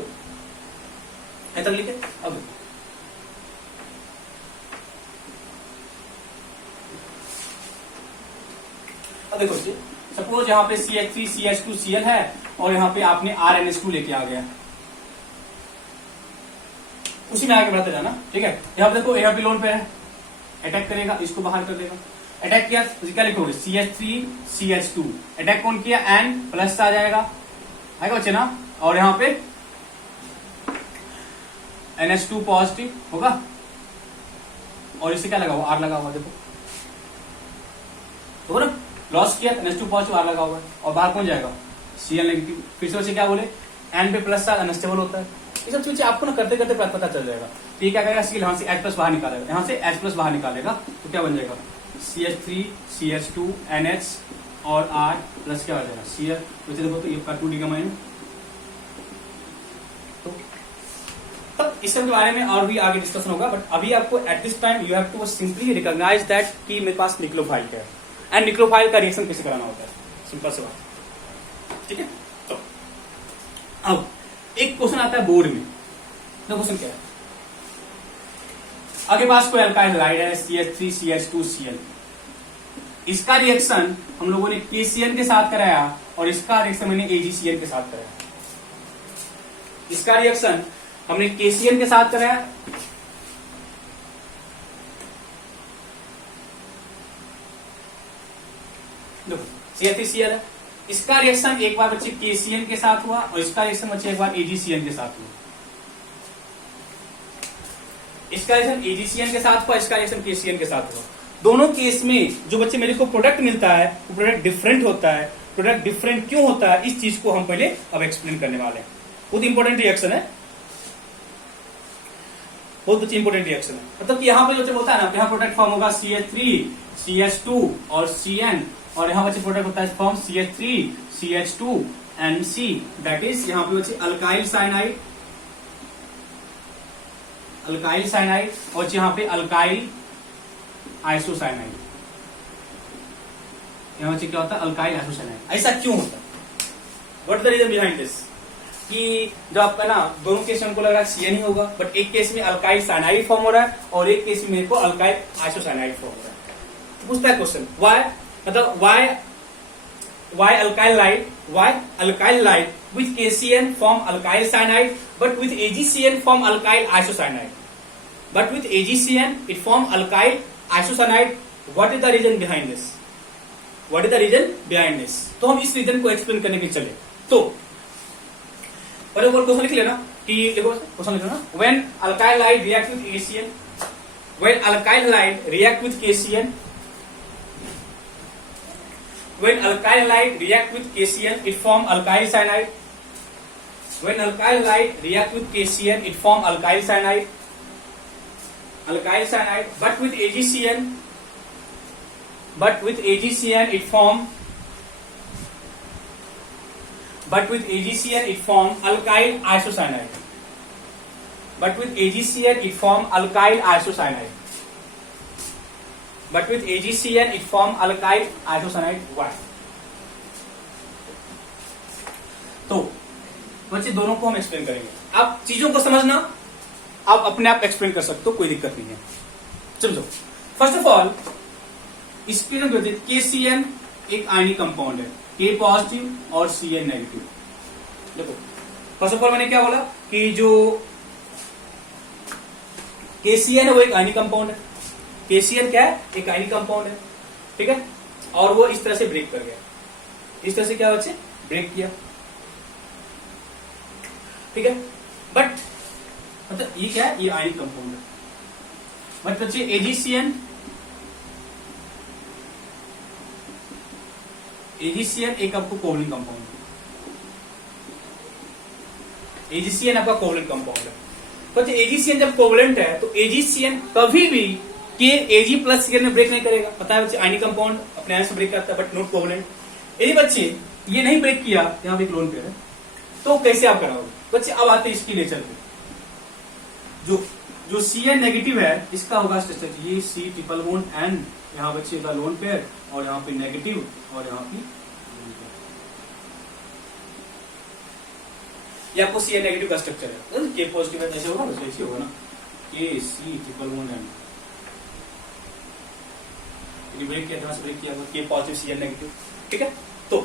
ऐसा लिखे। अब देखो सपोज यहाँ पे CH3 CH2 Cl है और यहाँ पे आपने RNH2 लेके आ गया, उसी में आगे बढ़ते जाना, ठीक है। यहाँ पे देखो यहाँ पे लोन पे है, अटैक करेगा, इसको बाहर कर देगा, अटैक किया तो क्या लिखोगे CH3 CH2, अटैक कौन किया N प्लस आ जाएगा, आएगा बच्चे ना, और यहाँ पे NH2 पॉजिटिव होगा और इससे क्या लगा हुआ R लगा हुआ, देखो तो ना लॉस किया NH2 पॉजिटिव R लगा हुआ है और बाहर कौन जाएगा Cl नेगेटिव, फिर से बच्चे क्या बोले N पे प्लस चार्ज अनस्टेबल होता है। ये सब चीजें आपको ना करते करते पता चल जाएगा। तो ये क्या करेगा Cl यहाँ से H प्लस बाहर निकालेगा, यहाँ से H प्लस बाहर निकालेगा तो क्या बन जाएगा CH3 CH2 NH और R प्लस क्या हो जाएगा Cl, बच्चे देखो तो ये 2 डिग्री अमाइन। तो तब इस सब के बारे में और भी आगे डिस्कशन होगा, बट अभी आपको at this time you have to simply recognise that कि मेरे पास न्यूक्लियोफाइल क्या है एंड न्यूक्लियोफाइल का रिएक्शन कैसे कराना होता है, सिंपल सी बात, ठीक है। तो अब एक क्वेश्चन आता है बोर्ड में, तो क्वेश्चन क्या है, आपके पास कोई अल्काइल हाइड है CH3 CH2 Cl, इसका रिएक्शन हम लोगों ने KCN के साथ कराया और इसका रिएक्शन मैंने AgCN के साथ कराया। इसका रिएक्शन हमने KCN के साथ कराया, देखो CH3Cl है। इसका रिएक्शन एक बार बच्चे KCN के साथ हुआ और इसका रिएक्शन बच्चे एक बार AgCN के साथ हुआ। इसका रिएक्शन AgCN के साथ हुआ, इसका रिएक्शन KCN के साथ हुआ। दोनों केस में जो बच्चे मेरे को प्रोडक्ट मिलता है वो प्रोडक्ट डिफरेंट होता है। प्रोडक्ट डिफरेंट क्यों होता है, इस चीज को हम पहले अब एक्सप्लेन करने वाले हैं। बहुत इंपॉर्टेंट रिएक्शन है, बहुत अच्छी इंपॉर्टेंट रिएक्शन है। मतलब कि यहाँ पे जो होता है ना, यहाँ प्रोडक्ट फॉर्म होगा CH3 CH2 और CN, और यहाँ बच्चे प्रोडक्ट होता है form CH3 CH2 and C, that is यहाँ पे बच्चे अल्काइल साइनाइड, अल्काइल साइनाइड, और यहाँ पे अल्काइल आइसोसाइनाइड। यहाँ बच्चे क्या होता है, अल्काइल आइसोसाइनाइड। ऐसा क्यों होता है, what is the reason behind this, कि जो आपका ना दोनों केस में हमको लग रहा है CN ही होगा, बट एक केस में अल्काइल साइनाइड फॉर्म हो रहा है और एक केस में मेरे को अल्काइल आइसोसाइनाइड फॉर्म हो रहा है। तो पूछता है क्वेश्चन व्हाई, मतलब why alkyl halide with KCN form alkyl cyanide but with AgCN form alkyl isocyanide, but with AgCN it form alkyl isocyanide. What is the reason behind this, what is the reason behind this. तो हम इस रीजन को एक्सप्लेन करने के चले। तो और एक क्वेश्चन लिख लेना कि देखो क्वेश्चन लिख लेना, when alkyl halide react with AgCN, when alkyl halide react with KCN, when alkyl light react with KCN it form alkyl cyanide, when alkyl light react with KCN it form alkyl cyanide, but with AgCN it form alkyl isocyanide, but with AgCN it form alkyl isocyanide, but with AgCN it form alkyl isocyanide। Why? तो बच्चे दोनों को हम एक्सप्लेन करेंगे। आप चीजों को समझना, आप अपने आप एक्सप्लेन कर सकते हो, कोई दिक्कत नहीं है। समझो, फर्स्ट ऑफ ऑल इसके KCN एक आयनिक कंपाउंड है, K पॉजिटिव और CN नेगेटिव। देखो फर्स्ट ऑफ ऑल मैंने क्या बोला कि जो KCN है वो एक आयनिक कंपाउंड है। KCN क्या है, एक आयनिक कंपाउंड है, ठीक है, और वो इस तरह से ब्रेक कर गया, इस तरह से क्या बच्चे ब्रेक किया, ठीक है। बट मतलब ये क्या है, ये आयनिक कंपाउंड है। बट बच्चे AgCN एक आपको कोवलेंट कंपाउंड है, AgCN आपका कोवलेंट कंपाउंड है। तो AgCN जब कोवलेंट है तो AgCN कभी भी Ag प्लस CN में ब्रेक नहीं करेगा। पता है बच्चे, आयनिक कंपाउंड अपने आप से ब्रेक करता है बट नॉट कोवलेंट। यदि बच्चे ये नहीं ब्रेक किया, यहाँ पे एक लोन पेयर है, तो कैसे आप कराओगे बच्चे। अब आते हैं इसकी नेचर पे। जो CN नेगेटिव है इसका होगा स्ट्रक्चर ये C ट्रिपल बॉन्ड N, यहाँ बच्चे का लोन पेयर और यहाँ पे नेगेटिव और यहाँ पे ये आपको CN नेगेटिव का स्ट्रक्चर है। K पॉजिटिव है जैसे होगा वैसे ऐसे होगा ना, K C triple bond N, break किया था, ब्रेक किया K पॉजिटिव CN नेगेटिव, ठीक है। तो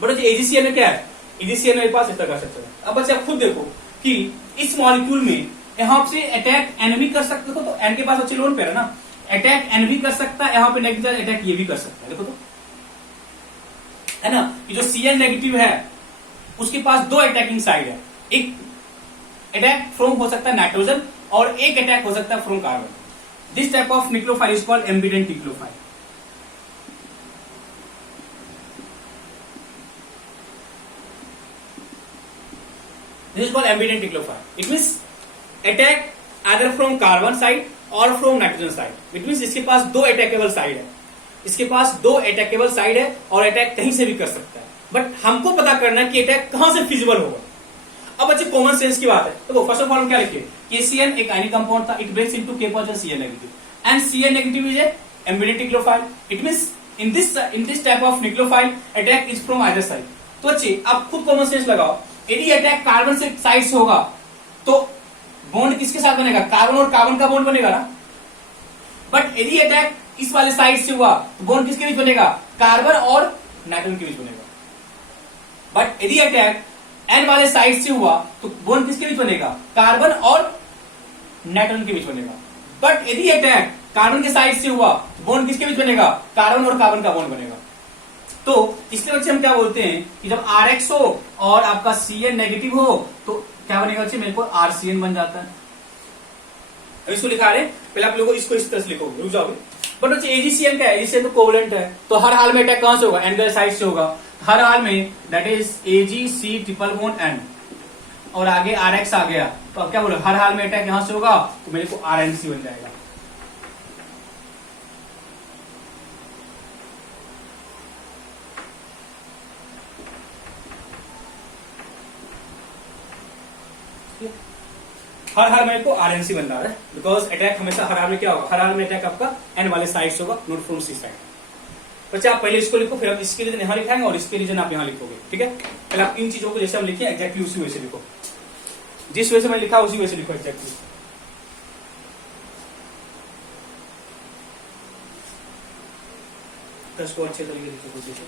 बड़ा जी AgCN में क्या है, AgCN मेरे पास इस तरह का स्ट्रक्चर है। अब बच्चे आप खुद देखो कि इस मॉलिक्यूल में यहाँ से अटैक N भी कर सकते हो, तो N के पास बच्चे लोन पेयर है ना, अटैक N भी कर सकता है, यहाँ पे नेगेटिव अटैक ये भी कर सकता है। देखो तो है ना, कि जो CN नेगेटिव है उसके पास दो अटैकिंग साइड है, एक अटैक फ्रॉम हो सकता है नाइट्रोजन और एक अटैक हो सकता है from carbon. This type of nucleophile is called ambient nucleophile. This is called ambident nucleophile. It means attack either from carbon side or from nitrogen side. It means इसके पास दो अटैकेबल साइड है, इसके पास दो अटैकेबल साइड है और अटैक कहीं से भी कर सकता है। बट हमको पता करना है कि अटैक कहां से फिजिबल होगा। अब बच्चे कॉमन सेंस की बात है, तो फर्स्ट ऑफ ऑल क्या लिखिए, KCN एक आयनिक कंपाउंड था, it breaks into K positive CN negative and CN negative is a ambident nucleophile. It means in this type of nucleophile attack is from either side. तो बच्चे आप खुद कॉमन सेंस लगाओ, यदि अटैक कार्बन से साइड से होगा तो बॉन्ड किसके साथ बनेगा, कार्बन और कार्बन का बॉन्ड बनेगा ना। बट यदि अटैक इस वाले साइड से हुआ तो बॉन्ड किसके बीच बनेगा? कार्बन और नाइट्रोजन के बीच बनेगा। बट यदि अटैक एन वाले साइड से हुआ तो बॉन्ड किसके बीच बनेगा? कार्बन और नाइट्रोजन के बीच बनेगा। बट यदि अटैक कार्बन के साइड से हुआ तो बॉन्ड किसके बीच बनेगा? कार्बन और कार्बन का बॉन्ड बनेगा। तो इसके बच्चे हम क्या बोलते हैं कि जब RX हो और आपका CN नेगेटिव हो तो क्या बनेगा बच्चे? मेरे को RCN बन जाता है। अब इसको लिखा रहे, पहले आप लोगों इसको इस तरह से लिखोगे, रुक जाओगे। बट बच्चे AgCN क्या है? AgCN तो कोवलेंट है, तो हर हाल में अटैक कहां से होगा? एन के साइड से होगा। हर हाल में that is AgC triple bond N और आगे RX आ गया, तो अब क्या बोलो? हर हाल में अटैक यहां से होगा तो मेरे को RNC बन जाएगा। हर हाल में को RNC बन रहा है, बिकॉज अटैक हमेशा हर हाल में क्या होगा? हर हाल में अटैक आपका एन वाले साइड से होगा, नॉट फ्रॉम सी साइड। बच्चे आप पहले इसको लिखो, फिर आप इसके रीजन यहां लिखाएंगे और इसके रीजन आप यहां लिखोगे, ठीक है? पहले आप इन चीजों को जैसे हम लिखे एग्जैक्टली उसी वजह से लिखो, जिस वजह से मैं लिखा उसी वजह से लिखो एग्जैक्टली। इसको अच्छे तरीके से लिखो।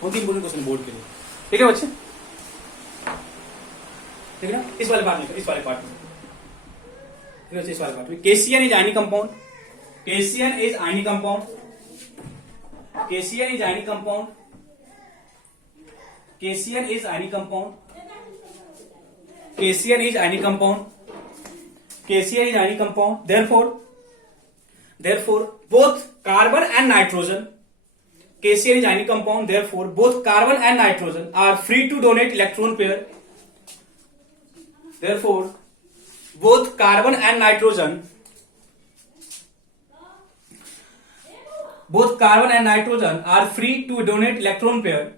बहुत ही इंपोर्टेंट क्वेश्चन बोर्ड के लिए, ठीक है बच्चे? ठीक है ना? इस वाले पार्ट में, इस वाले पार्ट में, ठीक है? इस वाले पार्ट में KCN is ionic compound, KCN is ionic compound, KCN is ionic compound, KCN is ionic compound, KCN is ionic compound, KCN is ionic compound. therefore both carbon and nitrogen, KCN is ionic compound, therefore both carbon and nitrogen are free to donate electron pair. Therefore both carbon and nitrogen are free to donate electron pair,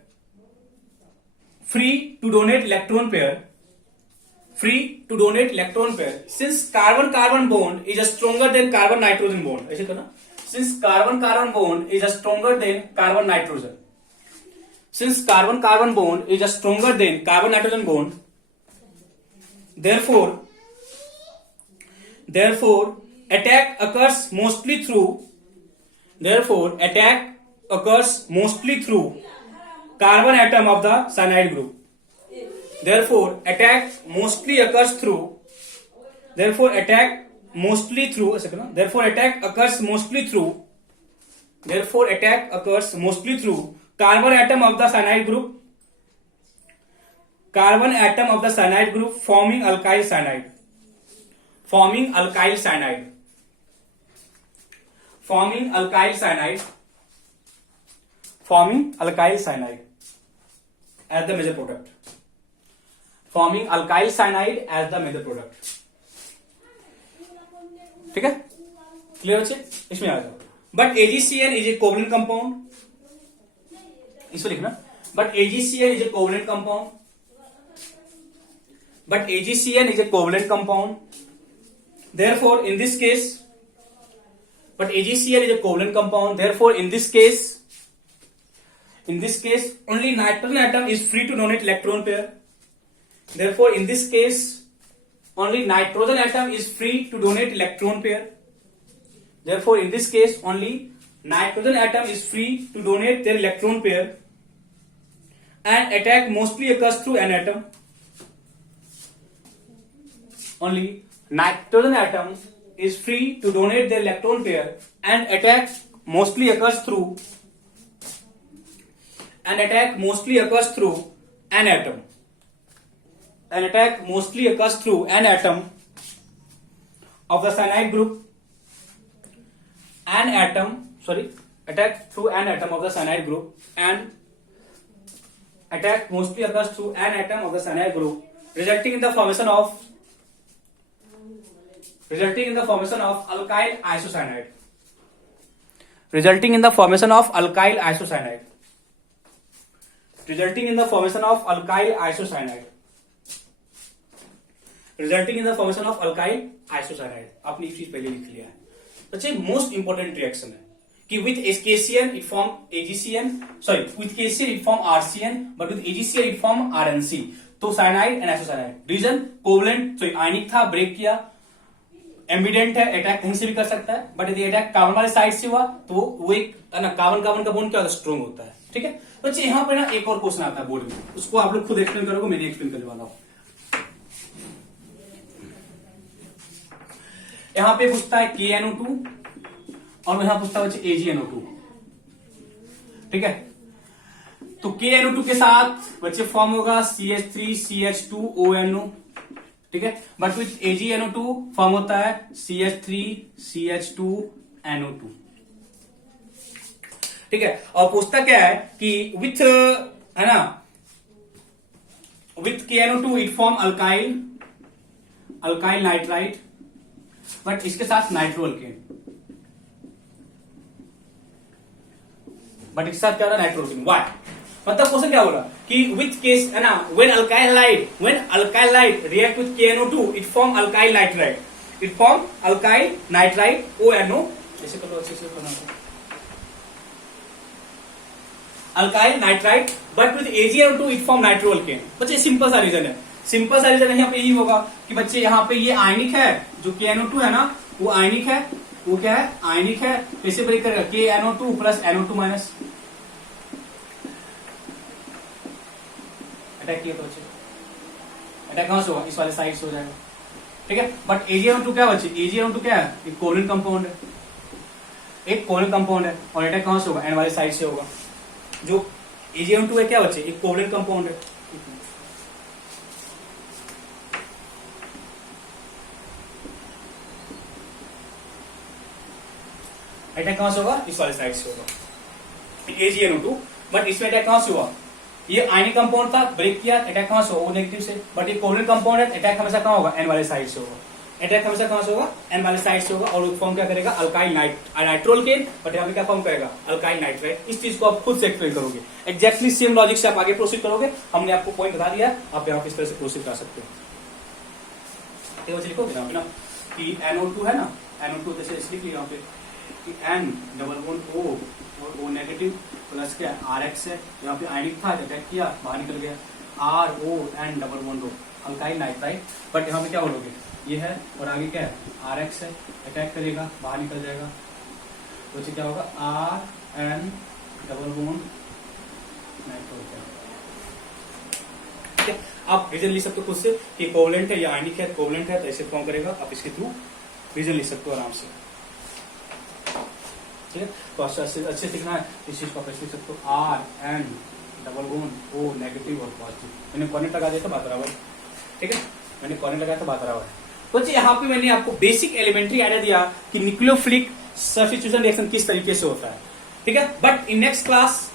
free to donate electron pair since carbon carbon bond is stronger than carbon nitrogen bond. ऐसे करना, since carbon carbon bond is stronger than carbon nitrogen, since carbon carbon bond is stronger than carbon nitrogen bond, therefore attack occurs mostly through carbon atom of the cyanide group. Therefore attack mostly occurs through carbon atom of the cyanide group forming alkyl cyanide. As the major product. Forming alkyl cyanide as the major product. ठीक है? क्लियर बच्चे? इसमें आ जाओ। But AgCN is a covalent compound. इसको लिखना। But AgCN is a covalent compound. Therefore, in this case, only nitrogen atom is free to donate electron pair. Therefore, in this case, only nitrogen atom is free to donate electron pair. Therefore, in this case, only nitrogen atom is free to donate their electron pair, and attack mostly occurs through an atom. Only nitrogen atom is free to donate their electron pair, and attack mostly occurs through an atom. Of the cyanide group. Attack through an atom of the cyanide group, and attack mostly occurs through an atom of the cyanide group, resulting in the formation of alkyl isocyanide. आपने एक चीज पहले लिख लिया है। अच्छा, मोस्ट इंपोर्टेंट रिएक्शन है कि with KCl it form AgCN, sorry with KCl it form RCN, but with AgCl it form RNC। तो cyanide and isocyanide. Reason covalent, sorry ionic था, ब्रेक किया, एम्बिडेंट है, अटैक कहीं से भी कर सकता है, बट यदि अटैक कार्बन वाले साइड से हुआ तो वो एक ना कार्बन कार्बन का बॉन्ड क्या होता है, स्ट्रॉन्ग होता है। ठीक है, तो बच्चे यहाँ पे ना एक और क्वेश्चन आता है बोर्ड में, उसको आप लोग खुद एक्सप्लेन करोगे, मैंने एक्सप्लेन करने वाला हूं। यहां पे पूछता है KNO2 और यहां पूछता है बच्चे AgNO2। ठीक है, तो KNO2 के साथ बच्चे फॉर्म होगा CH3CH2ONO। ठीक है, बट विथ AgNO2 फॉर्म होता है CH3CH2NO2। ठीक है, और पूछता क्या है कि विथ, है ना, with KNO2 it form alkyl nitrite, but इसके साथ नाइट्रो अल्केन, बट इसके साथ क्या हो रहा है, नाइट्रो अल्केन। व्हाई, मतलब क्वेश्चन क्या बोला कि विथ केस, है ना, when alkyl light react with KNO2 it form alkyl nitrite, ONO, ऐसे करो, अच्छे से बना दो, alkyl nitrite, but with AgNO2 it form nitro alkane. बच्चे सिंपल सा रीजन है, यहाँ पे यही होगा कि बच्चे यहाँ पे ये आयनिक है, जो KNO2 है ना, वो आयनिक है, वो क्या है, आयनिक है, तो इसे ब्रेक करेगा KNO2 plus NO2 minus, attack किया तो बच्चे, अटैक कहां से होगा, इस वाले साइड से हो जाएगा। ठीक है, बट AgNO2 क्या बच्चे, AgNO2 क्या है, एक कोवलेंट कंपाउंड है, और अटैक कहां से होगा, N वाले साइड से होगा। जो AgNO2 है क्या बच्चे, एक कोवलेंट कंपाउंड है, अटैक कहां से होगा, इस वाले साइड से होगा AgNO2, बट इसमें अटैक कहां से हुआ, ये आयनिक कंपाउंड था, ब्रेक किया, अटैक कहां से होगा, नेगेटिव से, बट ये कोवलेंट कंपाउंड है, अटैक हमेशा कहां होगा, N वाले साइड से होगा, N वाले साइड से होगा, और फॉर्म क्या करेगा, अल्काइल नाइट्रोअल्केन, बट यहाँ पे क्या फॉर्म करेगा, अल्काइल नाइट्राइट। इस चीज को आप खुद से एक्सप्लेन करोगे, एक्जैक्टली सेम लॉजिक से आप आगे प्रोसीड करोगे, हमने आपको पॉइंट बता दिया, आप यहाँ इस तरह से प्रोसीड कर सकते हो। ठीक है, लिखोगे यहाँ पे ना कि NO2 है ना, NO2 जैसे लिख लिया यहाँ पे कि N डबल बॉन्ड O और O नेगेटिव प्लस क्या RX है, यहाँ पे आयनिक था, अटैक किया, बाहर निकल गया, RON double bond O, alkyl nitrite, but यहाँ पे क्या बोलोगे, ये है और आगे क्या है, RX है, अटैक करेगा, बाहर निकल जाएगा, तो क्या होगा, RN डबल बॉन्ड नाइट्रोजन। ठीक है, आप रीजन लिख सकते हो खुद से कि कोवलेंट है या आयनिक है, कोवलेंट है तो ऐसे फॉर्म करेगा, आप इसके थ्रू रीजन लिख सकते हो आराम से। ठीक है, तो अच्छे लिखना है, इस चीज को आप ऐसे लिख सकते हो, RN double bond O negative और पॉजिटिव, मैंने कॉर्नेट लगा दिया था, बात बराबर। ठीक है, मैंने कॉर्नेट लगाया था, बात बराबर है। तो यहाँ पे मैंने आपको बेसिक एलिमेंट्री आइडिया दिया कि न्यूक्लियोफिलिक सब्स्टिट्यूशन रिएक्शन किस तरीके से होता है। ठीक है, बट इन नेक्स्ट क्लास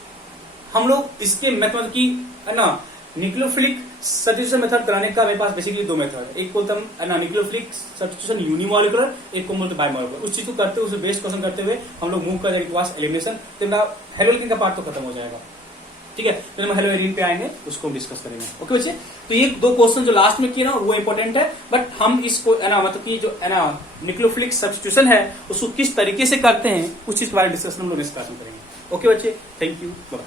हम लोग इसके मेथड की, है ना, न्यूक्लियोफिलिक सब्स्टिट्यूशन मेथड कराने का मेरे पास बेसिकली दो मेथड है, एक बोलता है ना न्यूक्लियोफिलिक सब्स्टिट्यूशन यूनिमोलिकुलर, एक को बोलते बाइमोलिकुलर। उस चीज को करते हुए, उसे बेस्ट क्वेश्चन करते हुए हम लोग मूव कर जाएंगे पास एलिमिनेशन, तो मेरा हेलोलिन का पार्ट तो खत्म हो जाएगा। ठीक है, तो हम हेलो एरिन पे आएंगे, उसको हम डिस्कस करेंगे। ओके बच्चे, तो ये दो क्वेश्चन जो लास्ट में किए ना वो इंपॉर्टेंट है, बट हम इसको, है ना, मतलब कि जो है ना न्यूक्लियोफिलिक सब्स्टिट्यूशन है उसको किस तरीके से करते हैं उस चीज के बारे में डिस्कशन हम लोग नेक्स्ट क्लास में करेंगे। ओके बच्चे, थैंक यू, बाय।